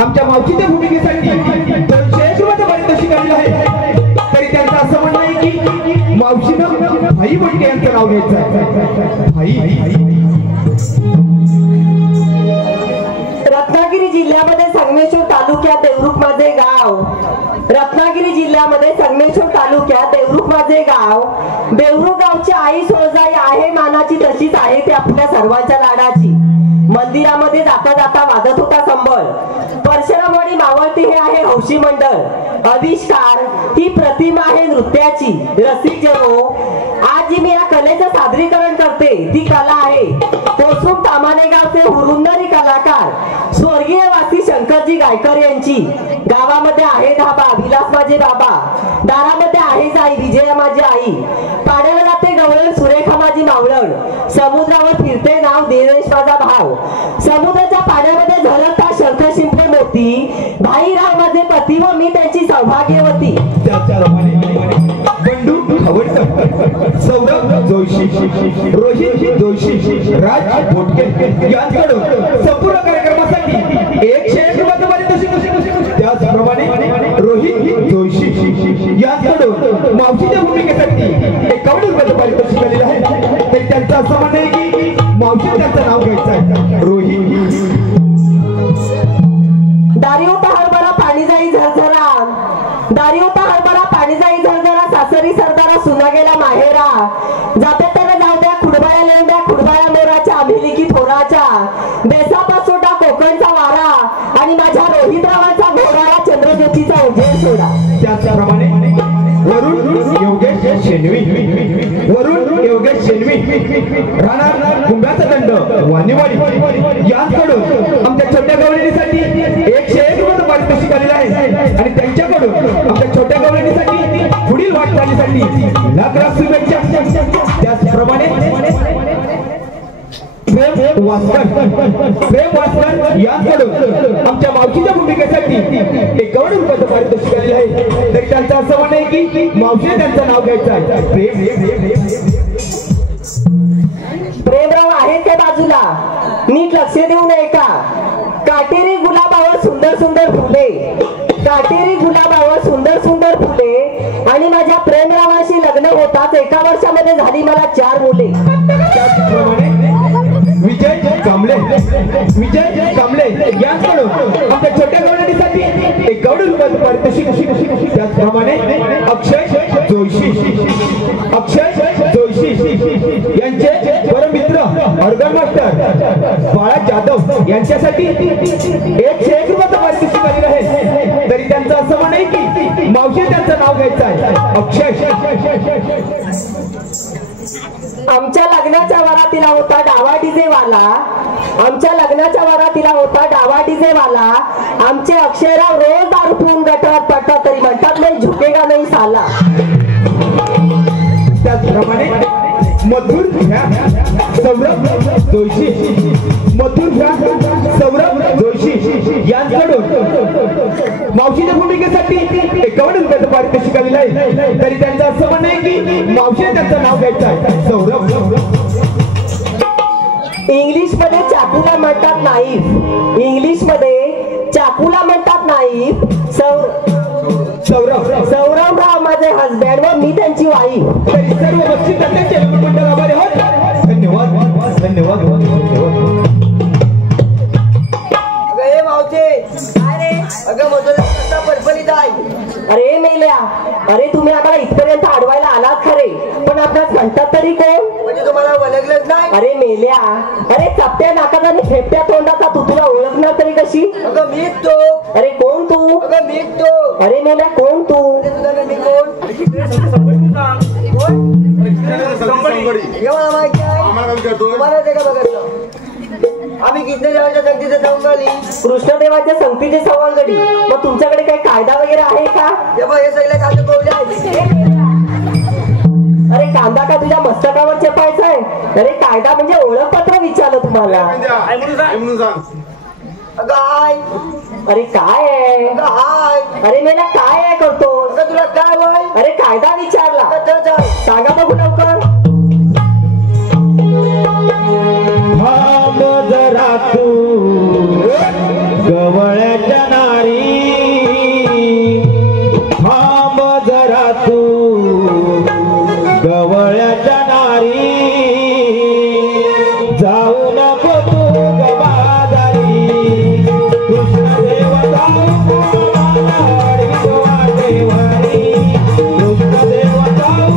आमच्या मावशीच्या भूमिकेसाठी 200 रुपये पारितोषिक आलेलं आहे तरी त्यांचं असं म्हणणं आहे की मावशीनं भाई बोटके यांचं नाव घ्यायचं आहे भाई रत्नागिरी जिल्ह्यामध्ये संगमेश्वर तालुक्यात देवरुख माझे गाव रत्नागिरी जिल्ह्यामध्ये संगमेश्वर तालुक्यात देवरुख माझे गाव देवरुख गावची आई सोळजाई आहे मानाची तशीच आहे ती आपल्या सर्वांच्या लाडाची मंदिरामध्ये जाता जाता वाजत होता संबळ परशुरामवाडी मावळती हे आहे हौशी मंडळ आविष्कार ही प्रतिमा आहे नृत्याची रसिक जनो आज जी मी कलेचं सादरीकरण करते ती कला आहे. कोसरूम तामाणे गावचे हुरुंदरी कलाकार स्वर्गीय वासी शंकरजी गायकर यांची. गावामध्ये आहे धाबा विलास माझे बाबा, दारामध्ये आहे जाई विजया माझी आई, पाण्याला जाते गवळण सुरेखा माझी मावळण, समुद्रावर फिरते नाव देवेश माझा भाव, समुद्राच्या पाण्यामध्ये झलकता शंख शिंपले मोती, भाईराव माझे पती व मी त्यांची सौभाग्यवती. बंडू खवडकर, सौरभ जोशी, रोहित जोशी, राज भोटके यांच्याकडून संपूर्ण कार्यक्रमासाठी 101 रुपयाचं पारितोषिक. त्याचप्रमाणे रोहित जोशी यांच्याकडून मावशीच्या भूमिकेसाठी 51 रुपयाचं पारितोषिक आलेलं आहे. तर त्यांचं असं म्हणणं आहे की मावशी त्यांचं नाव घ्यायचं आहे. रोहित. दारी होता हरभरा पाणी जाई झरझरा, दारी होता हरभरा पाणी जाई झरझरा, सासरी सरदारा सुना गेला माहेरा, जाते त्याला जाऊ द्या खुडबाया लेंड्या खुडबाया मोराच्या, अभिलिखी थोराच्या, बेसापासोटा कोकणचा वारा आणि माझ्या रोहितरावांचा घोराळा चंद्रज्योतीचा उजेड सोडा. त्याचप्रमाणे वरुण योगेश शेनवी, वरुण योगेश शेनवी राहणार कुंभाचा दंड वाणीवाडी यांकडून आमच्या छोट्या गवळणीसाठी 101 रुपयाचं पारितोषिक आलेलं आहे. आणि त्यांच्याकडून आमच्या छोट्या गवळणीसाठी पुढील वाटचालीसाठी लाख लाख शुभेच्छा. त्याचप्रमाणे प्रेम वासकर यांकडून आमच्या मावशीच्या भूमिकेसाठी 51 रुपयाचं पारितोषिक आलेलं आहे. तरी त्यांचं असं म्हणणं आहे की मावशी त्यांचं नाव घ्यायचं आहे. प्रेमराव आहेत त्या बाजूला, नीट लक्ष देऊ नये का? काटेरी गुलाबावर सुंदर सुंदर फुले, काटेरी गुलाबावर सुंदर सुंदर फुले आणि माझ्या प्रेमरावाशी लग्न होताच 1 वर्षामध्ये झाली मला 4 मुले. त्याचप्रमाणे विजय कांबळे यांकडून आमच्या छोट्या गवळणीसाठी 51 रुपयाचं पारितोषिक. त्याचप्रमाणे अक्षय जोशी यांचे परममित्र ऑर्गन मास्टर बाळा जाधव यांच्यासाठी 101 रुपयाचं पारितोषिक आलेलं आहे. तरी त्यांचं असं म्हणणं आहे की मावशी त्यांचं नाव घ्यायचं आहे. अक्षय. आमच्या लग्नाच्या वरातीला होता डावा डीजे वाला, आमच्या लग्नाच्या वरातीला होता डावा डीजे वाला, आमचे अक्षयराव रोज दारू पिऊन गटारात पडतात तरी म्हणतात नाही झुकेगा नाही साला. त्याचप्रमाणे मधुर सौरभ जोशी यांकडून मावशीच्या भूमिकेसाठी 51 रुपयाचं पारितोषिक आलेलं आहे. तरी त्यांचं असं म्हणणं आहे की मावशी त्यांचं नाव घ्यायचं आहे. सौरभ. इंग्लिश मध्ये चाकूला म्हणतात नाईफ, इंग्लिश मध्ये चाकूला म्हणतात नाईफ. सौरभराव माझे हसबँड व मी त्यांची वाईफ. तरी सर्व बक्षीस त्यांच्या मंडळ आभारी आहोत. धन्यवाद धन्यवाद. अरे मेल्या, अरे तुम्ही आम्हाला इथपर्यंत अडवायला आलात खरे, पण आपणास म्हणतात तरी कोण? म्हणजे तुम्हाला ओळखलंच नाही? अरे मेल्या, अरे चपट्या नाकाचा आणि फेपट्या तोंडाचा तू तुला ओळखणार तरी कशी? अगं मीच तो. अरे कोण तू? अगं मीच तो. अरे मेल्या कोण तू? मी कोण? एवढा माहिती आहे तुम्हाला ते का बघायचं? आम्ही कृष्णदेवाच्या संगतीचे सवंगडी. कृष्णदेवाच्या संगतीचे सवंगडी. मग तुमच्याकडे काही कायदा वगैरे आहे का? तेव्हा हे सगळे कांदे बोलले आहे. अरे कांदा का तुझ्या मस्तकावर चेपायचा आहे? अरे कायदा म्हणजे ओळखपत्र विचारलं तुम्हाला. अगं हाय. अरे काय आहे? अगं हाय. अरे मेला काय आहे करतो? अगं तुला काय वय? अरे कायदा विचारला, सांगा बघू लवकर. जरा तू गवळ्याच्या नारी, थांब जरा तू गवळ्याच्या नारी, जाऊ नको तू गबादारी, कृष्णदेव जाऊ वाटेवारी, कृष्णदेव जाऊ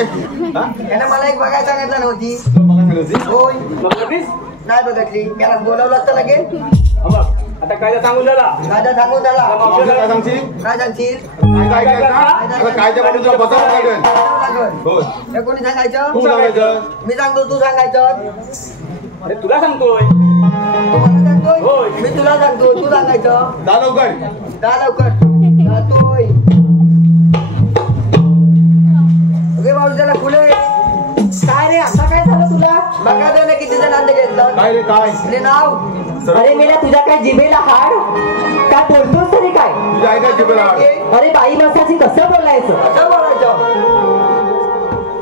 यानं मला एक बघायला सांगितलं नव्हती. होय मग लगेच? नाही बघितली. त्याला बोलावलं असतं लगेच. बघ, आता कायदा सांगून झाला. राजा सांगून त्याला मावशी काय सांगशील? काय सांगशील? काय करता? आता कायच्या बाबतीत तुला बसावं लागेल. हो. हे कोणी सांगायचं? तू सांगायचं. मी सांगतो तू सांगायचं. अरे तुला सांगतोय. तू मला सांगतोय होय. मी तुला सांगतो तू सांगायचं. जा लवकर. जा लवकर जातोय. अगे बाबू त्याला फुले काय रे आता काय झालं तुला? बघा त्याने किती जण अंडे घेतलं. काय रे काय? आणि नाव अरे मेल्या तुझ्या काय जिभेला हाड? काय बोलतोस तरी काय? तुझ्या आई काय जिभेला हाड? अरे बाई माणसाची कसं बोलायचं? असं बोलायचं.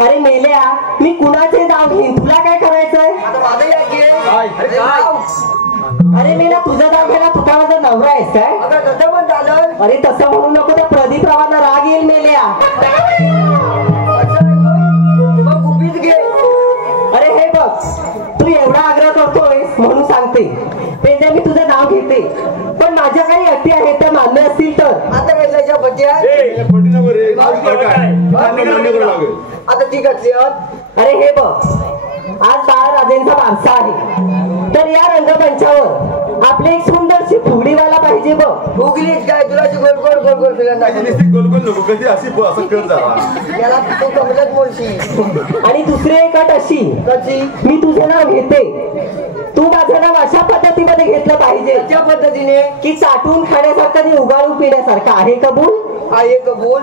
अरे मेल्या मी कुणाचे नाव घेईन, तुला काय करायचंय? आता माझं या की काय? अरे नाव अरे मेल्या तुझं नाव घ्यायला तू काय माझा नवरा आहेस काय? अगं तसं पण झालं. अरे तसं म्हणू नको, त्या प्रदीप रावांना राग येईल मेल्या. मग गुपित घे. अरे हे बघ तू एवढा आग्रह करतोयस म्हणून सांगते. पेंद्या मी तुझं नाव घेते, पण माझ्या काही अटी आहेत त्या मान्य असतील तर. आता काय त्याच्या बड्डे आहे. ए, पटी नंबर एक. मावशी काय? काय? मान्य करावं लागेल. आता ती कसली आहेत? अरे हे बघ आज बाळराजेंचा वारसा आहे, तर या रंगमंचावर आपली एक सुंदरशी फुगडीवाला पाहिजे बघ. उगलीच काय तुला गोल गोल गोल गोल फिरत त्याची आहे. नुसती गोलगोल नको, कधी अशी असं कर जरा. याला तू कमलच बोलशी. आणि दुसरी एक अट अशी, कशी मी तुझं नाव घेते, तू माझं नाव अशा पद्धतीमध्ये घेतलं पाहिजे त्या पद्धतीने की चाटून खाण्यासारखं आणि उगाळून पिण्यासारखं. आहे कबूल? आहे कबूल.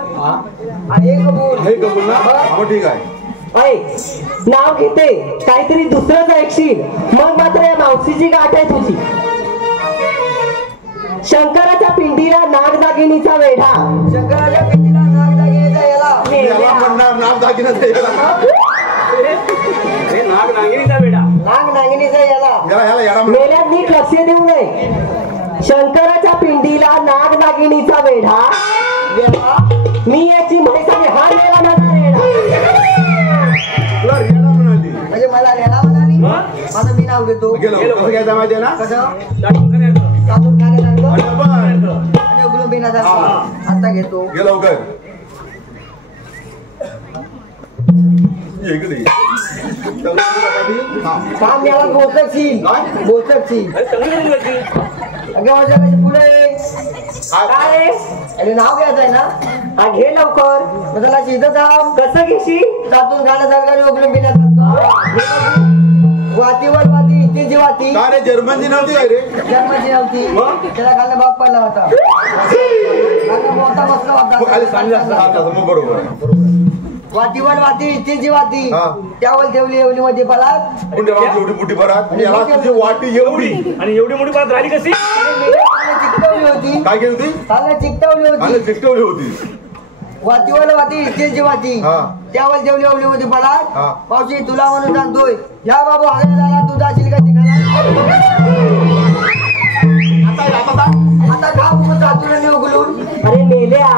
आहे कबूल. हे कबूल ना? हो ठीक आहे. ऐक नाव घेते, काहीतरी दुसरंच ऐकशील मग मात्र या मावशीची गाठ आहे तुझी. शंकराच्या पिंडीला नागदागिनीचा वेढा. शंकराच्या पिंडीला नागदागिनीचा याला. याला म्हणणार नाव दागिना द्यायला. अरे नाग नांगिणीचा बेडा. नागदागिनीचा याला. याला याला म्हणणार. मेल्या नीट लक्ष देऊ नये. शंकराच्या पिंडीला नागदागिनीचा वेढा. याला. मी याची म्हैस आहे, हा मेला माझा रेडा. तुला रियाला म्हणाली. म्हणजे मला याला म्हणाली. माझं मी नाव घेतो. गेलो कसं घ्यायचं माहितीये ना? कसं दाटून करायचं. कापून खाण्यासारखं आणि पण आणि उघडून पिण्यासारखं. आता घेतो. गेलो लवकर. इकडे काम याला बोचकशील. बोचकशील. अरे चांगली करून घ्यायची. अगं माझ्या कशी फुले. काय रे? अरे नाव घ्यायचं आहे ना. हा घे लवकर. मग त्याला शिजत थांब. कसं घेशील? तातून खाण्यासारखं आणि उघडून पिण्यासारखं. वातीवर वाती इतकीची वाती. काय रे जर्मनची नव्हती काय रे? जन्माची नव्हती. त्याला खाल्ला भाग पडला होता. खाल्ला मोठा बसला मग खाली सांगितलं होता. असतं. मग बरोबर आहे. वातीवर वाती इतकीची वाती. हा. त्यावर ठेवली एवढी मध्ये पलात. पण तेव्हा एवढी मोठी भरात आणि याला तुझी वाटी एवढी. आणि एवढी मोठी बात राहिली कशी? चिकटवली होती. काय केली होती? खाल्ला चिकटवली आणि होती. चिकटवली होती. वातीवर वाती इतकीची वाती. हा. त्यावर ठेवली एवढी मध्ये पलात. हा. मावशी तुला म्हणून सांगतोय या बाबू हागला झाला तू जाशील का तिघाला. आता खा मग चातुर्याने उघडून. अरे मेल्या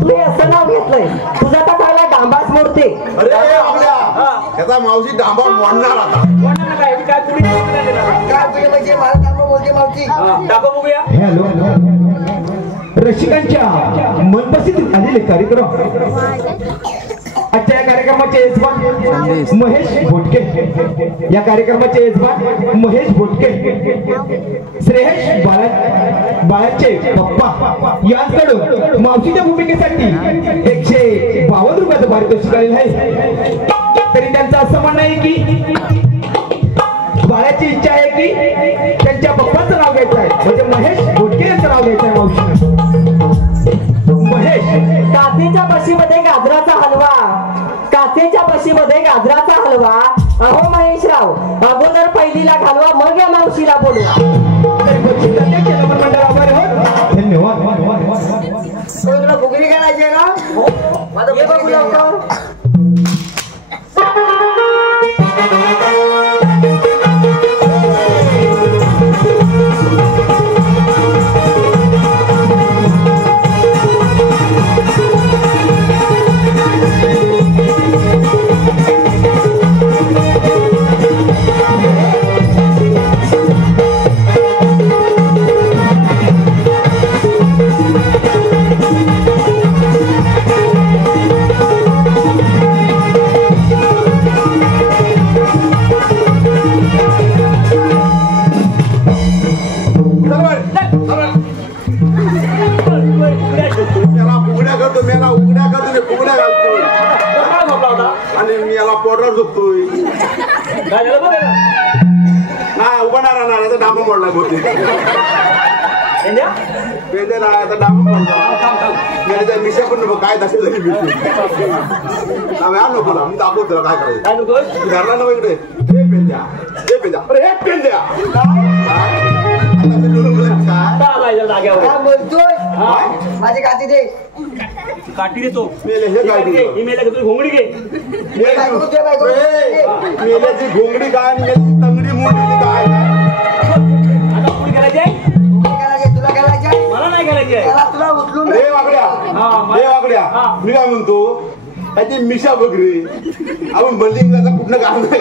तू हे असं नाव घेतलंय, तुझा तर चांगला डांबाच मोडते. अरे आपल्या त्याचा मावशी डांबा मोडणार आता. कोणाला काय मी काय पुढे नाही देणार. काय तुझे म्हणजे मला सांगू बोलते मावशी. दाखव बघूया. रसिकांच्या मनपसंत आलेले कार्यक्रम. आजच्या या कार्यक्रमाचे यजमान महेश भोटके. या कार्यक्रमाचे यजमान महेश भोटके. श्रेयश बाळाचे पप्पा यांकडून मावशीच्या भूमिकेसाठी 152 रुपयाचं पारितोषिक आलेलं आहे. तरी त्यांचं असं म्हणणं आहे की बाळाची इच्छा आहे की त्यांच्या पप्पाचं नाव घ्यायचं आहे, म्हणजे महेश भोटके यांचं नाव घ्यायचं आहे मावशी. महेश काचेच्या बशीमध्ये गाजराचा हलवा. काचेच्या बशीमध्ये गाजराचा हलवा. अहो महेशराव अगोदर पहिलीला घालवा मग या मावशीला बोलवा. धन्यवाद. तुला फुगडी घालायची आहे ना. माझं ये बघू लवकर. याला पोटावर झोपतोय काय झालं बघ नाही उभा नाही राहणार आता डांबा मोडला गोष्टी पेंद्या नाही आता डांबा मोडला मिशा पण नको काय दशे झाली नको ना मी दाखवतो तुला काय करायचं घरला नव इकडे पेंद्या अरे हे पेंद्या बोलतोय माझी काठी दे काठी देतो मेले हे काय ही मेल्या तुझी घोंगडी घे मेल्याची घोंगडी काय आणि मेल्याची तंगडी मोडलेली काय आता पुढे करायचे तुला करायचे मला नाही करायचे तुला उचलून हे वाकड्या मी काय म्हणतो त्याची मिशा बघरी आपण बंदिंगला कुठनं काम नाही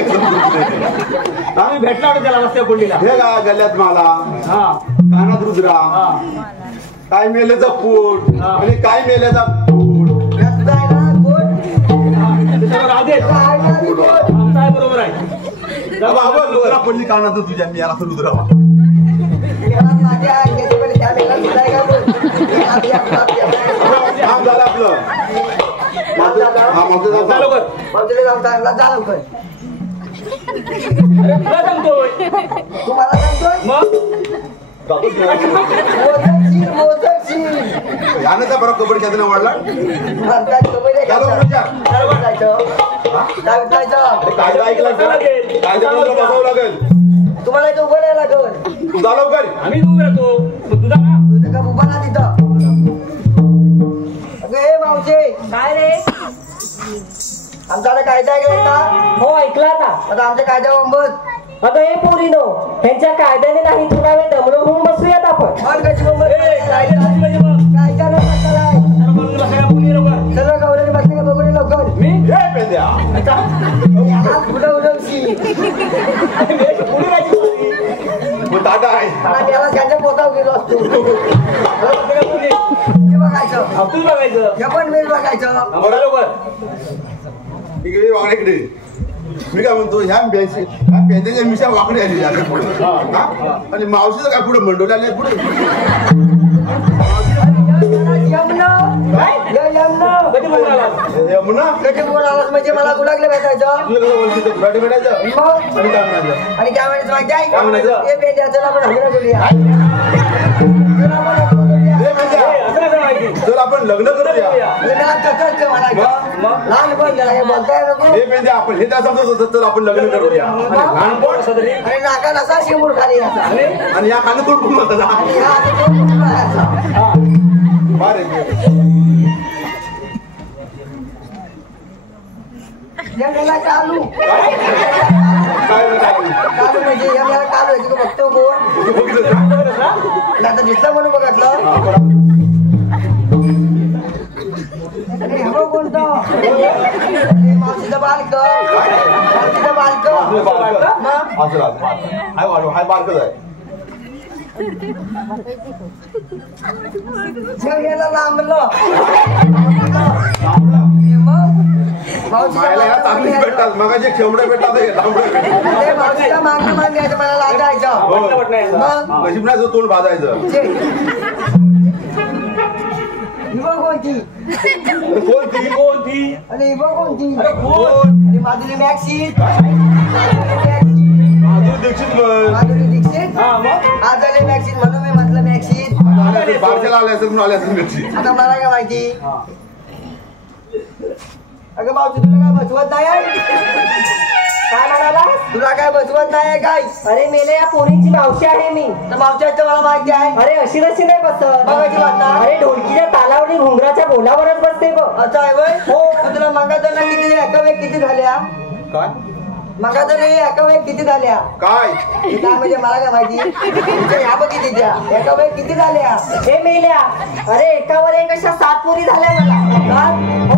आम्ही भेटला होता त्याला रस्त्या कोंडीला हे का गल्ल्यात मला कानात रुद्रा काय मेल्याचा पोट आणि काय मेल्याचा पोट आमचा बरोबर आहे बाबा रुद्रा पडली कानात तुझ्या मी याला रुद्रा काम झालं आपलं तुला सांगतोय तुम्हाला सांगतोय मग यानं त्या बरोबर कबड्डी खेळताना वाढला कायदा ऐकला कायदा बसावं लागेल तुम्हाला इथं उभं राहायला लागल तू झालं कर आम्ही उभे राहतो तुझा ना तुझं का उभा ना तिथं अगं हे मावशे काय रे आमचा आता कायदा ऐकला का हो ऐकला ना आता आमच्या कायद्यावर बस अगं हे पोरीनो त्यांच्या कायद्याने नाही तुला दमडं होऊन बसूयात आपण कशी बंबत कायदा नसली पाहिजे मग कायदा न बसलाय त्याला बोलून बसा का पुढे लवकर सर्व गौरवने बसले का बघून लवकर मी हे पेंद्या पुढं उडवशी पुढे राहायची मग दादा आहे मला त्याला त्यांच्या पोटावर गेलो असतो हे बघायचं अब्दुल बघायचं हे पण मी बघायचं बघा लवकर इकडे वाकड्याकडे मी काय म्हणतो ह्या पेंद्याच्या मिशा वाकडे आली आणि मावशीचं काय पुढे मंडोले आले पुढे यमुना कधी बोल आलास म्हणजे मला गुलागले भेटायचं भेटायचं मग आणि काय म्हणायचं आणि काय म्हणायचं माहिती आहे काय म्हणायचं? हे पेंद्याचं आपण हल्ला करूया हे पेंद्या, असं कसं माहिती चल आपण लग्न करूया लहान पण गेला हे बोलताय नको हे पेंद्या आपण हे त्या समजत होतं चल आपण लग्न करूया लहानपण असं तरी आणि नाका नसा शिमूर खाली याचा आणि या खाली तोड पूर्ण होता आणि हा हाती तो कुठून राहायचा? या गेला कालू कालू म्हणजे या गेला कालू आहे तुला बघतो कोण आता दिसला म्हणून बघितलं अरे हे बघ कोणतं मावशीचं बालक मावशीचं बालक हाय बारकच आहे गेला लांबलं मायला या चांगलीच भेटतात मग जे खेवडे भेटतात हे लांबडे भेटतात मावशीला मागणं मागायचं मला लागायचं नशीब नाही तोंड भाजायचं कोणती कोणती कोणती आणि कोणती कोण आणि माधुरी मॅक्सी माधुरी दीक्षित म्हण माधुरी दीक्षित हा मग आज आले मॅक्सी म्हणून मी म्हटलं मॅक्सी बारशाला आले असेल म्हणून आले असेल मिरची आता मला काय माहिती अगं मावशी तुला काय बसवत नाही आहे? काय म्हणाला तुला काय बसवत नाही आहे काय अरे मेले या पोरीची मावशी आहे मी तर मावशी मला माहिती आहे अरे अशी नशी नाही बसत बघायची वाटणार अरे ढोलकीच्या तालावर आणि घुंगराच्या बोलावरच बसते बघ असं आहे वय हो तुला मंगाधरला किती एका वेळ किती झाल्या काय मंगाधर एका वेळ किती झाल्या काय काय म्हणजे मला काय माहिती तुमच्या ह्या बघ किती द्या एका वेळ किती झाल्या हे मेल्या अरे एकावर एक अशा 7 पोरी झाल्या मला काय हो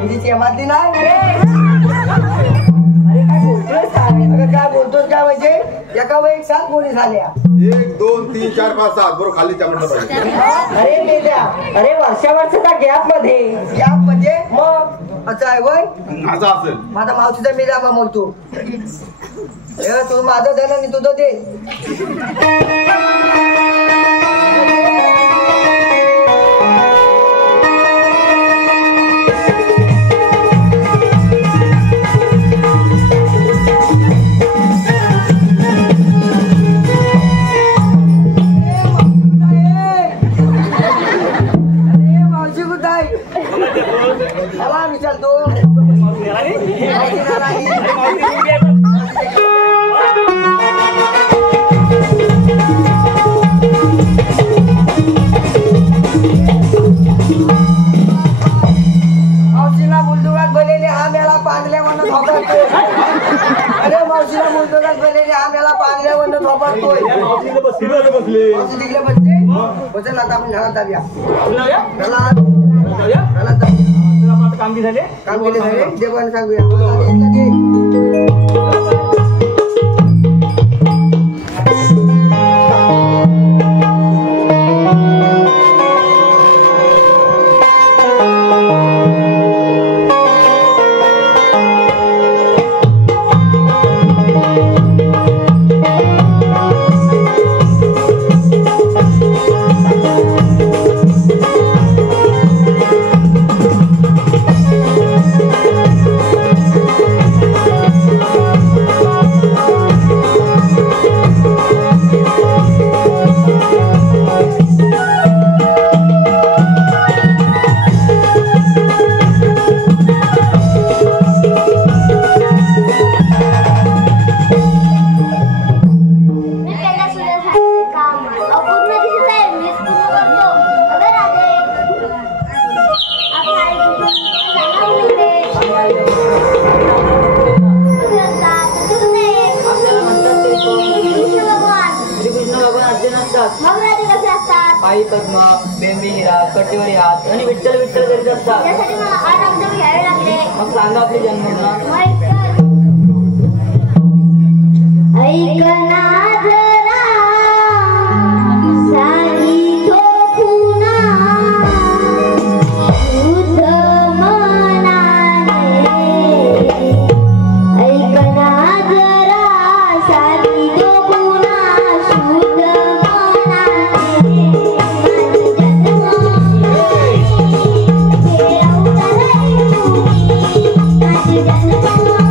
तुझी चेमातली नाही अरे काय बोलतोय काय अगं काय बोलतोस काय म्हणजे एका वेळी 7 पोरी झाल्या 1 2 3 4 5 7 बरोबर खाली चमडलं पाहिजे अरे मेल्या अरे वर्षाच्या गॅप मध्ये या म्हणजे मग असं आहे वय असं असेल माझा मावशीचा मी जामा बोलतो तू माझं झालं आणि तुझं ते बाई. अरे मावशी मुलगी आहे बघ. मावशीला मुलदुगात बोलेले आम्याला पांगल्यावरनं थोपटतोय. अरे मावशीला मुलदुगात बोलेले आम्याला पांगल्यावरनं थोपटतोय. मावशीला बसले. मावशी तिकडे बसले. बसेल आता आपण घरात जाऊया. जाऊया? घरात जाऊया? घरात जाऊया. चला आपण आता कामगी झाले. काम केले झाले देवाने सांगूया. आई पद्मा बेंबी हिरा कटेवरी हात आणि विठ्ठल विठ्ठल करीत असतात. त्यासाठी मला 8 अक्षर घ्यावे लागले. मग सांगा आपली जन्मना. ऐकना जरा सारी थोपुना शुद्ध मनाने. ऐकना जरा सारी थोपुना शुद्ध मनाने. माझ जन्म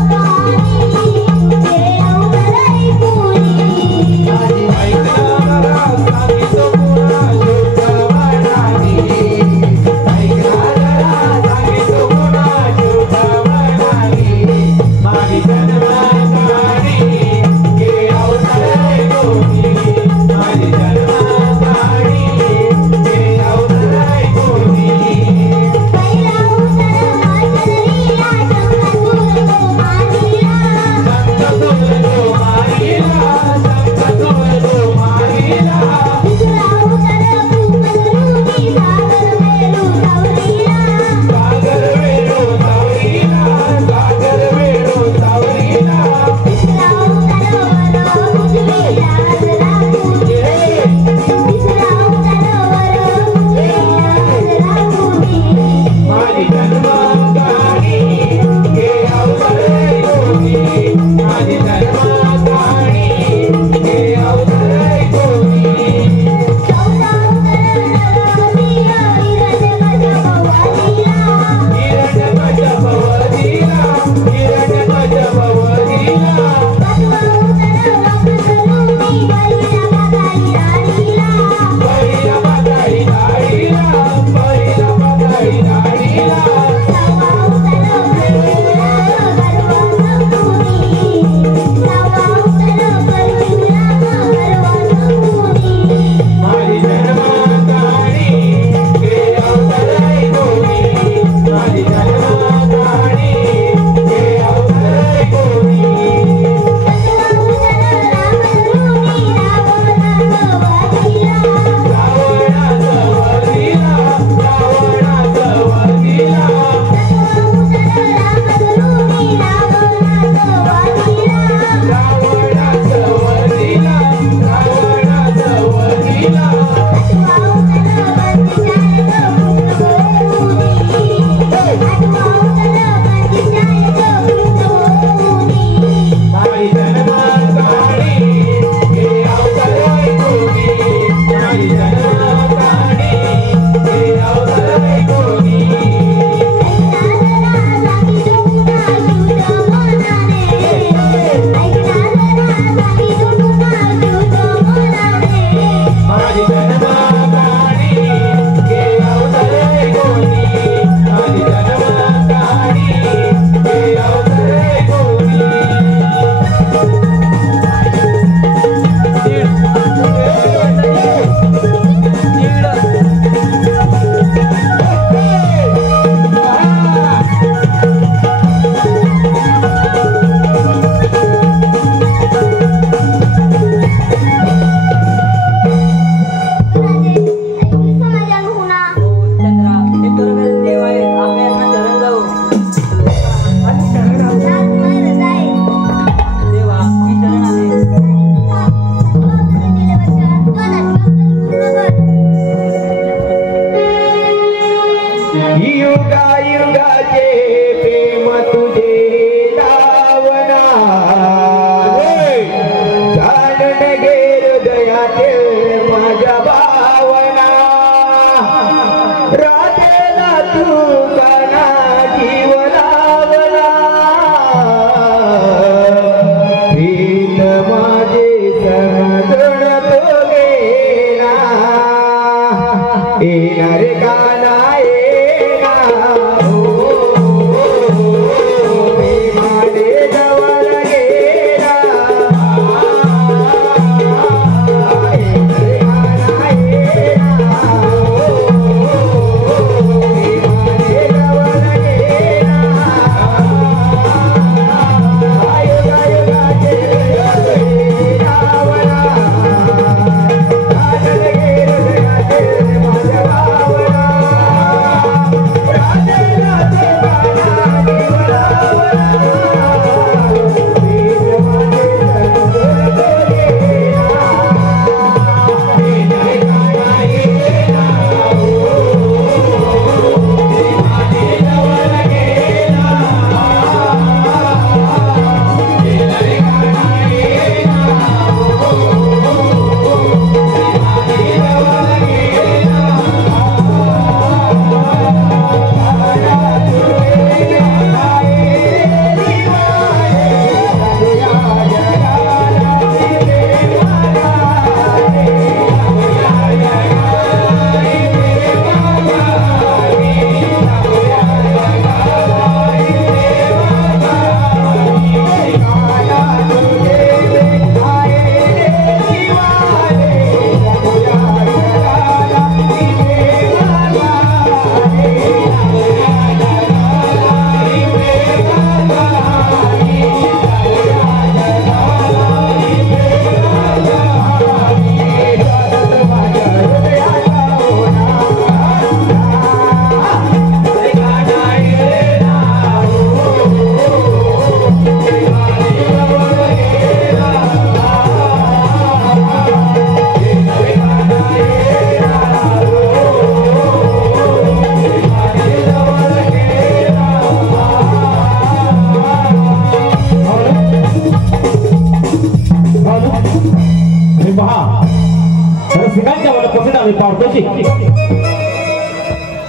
आणि पारितोषिक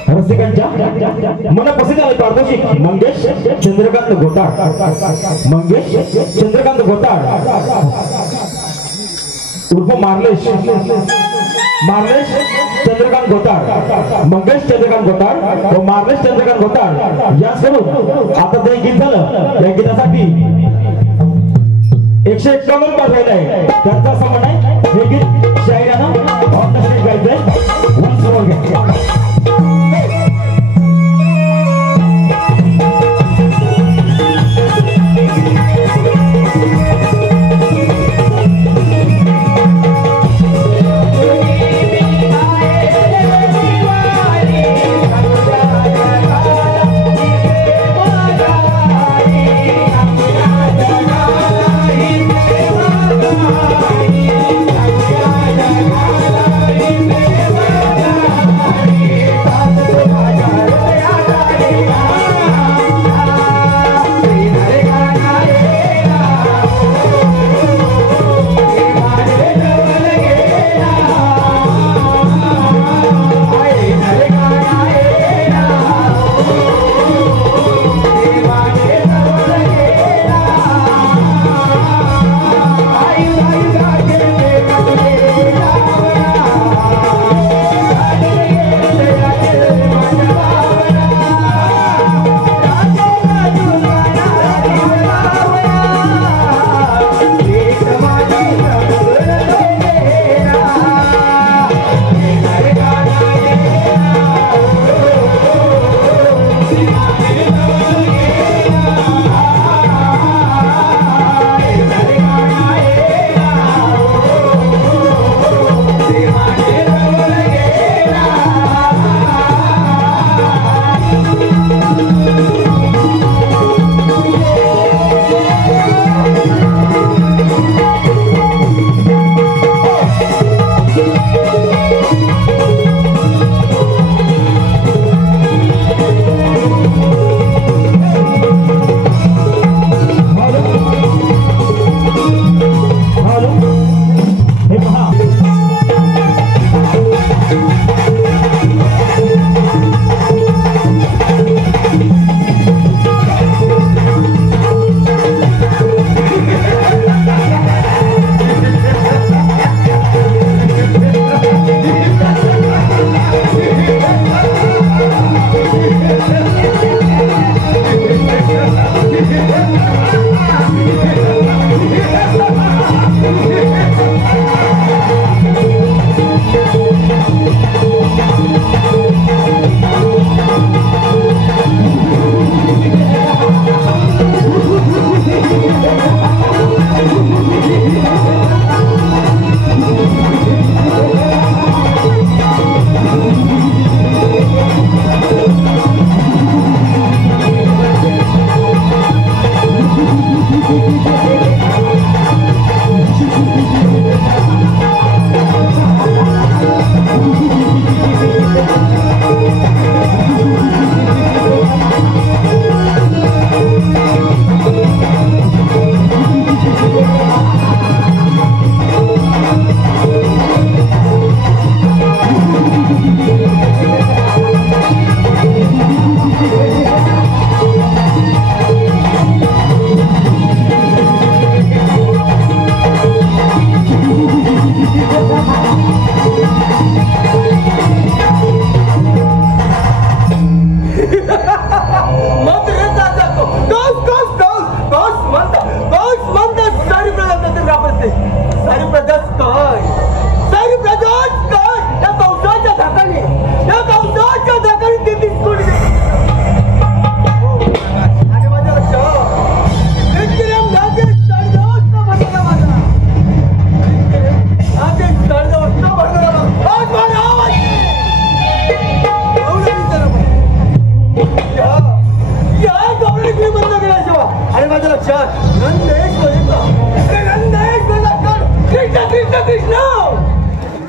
रसिकांच्या मनपसंत आणि पारितोषिक मंगेश चंद्रकांत घोटाळ उर्फ मार्लेश चंद्रकांत घोटाळ मंगेश चंद्रकांत घोटाळ व मार्लेश चंद्रकांत घोटाळ याचकडून आता ते गीत झालं. या गीतासाठी 151 पाठवले आहे. त्यांचा संबंध आहे हे गीत शायरानं ऑन द स्टेज गायचंय. वन समोर घ्या.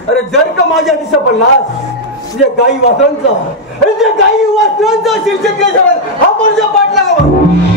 अरे जर का माझ्या दिशा पडलास गाई वासरांचा शीर्षक हा पर्जा पाठ लागावा.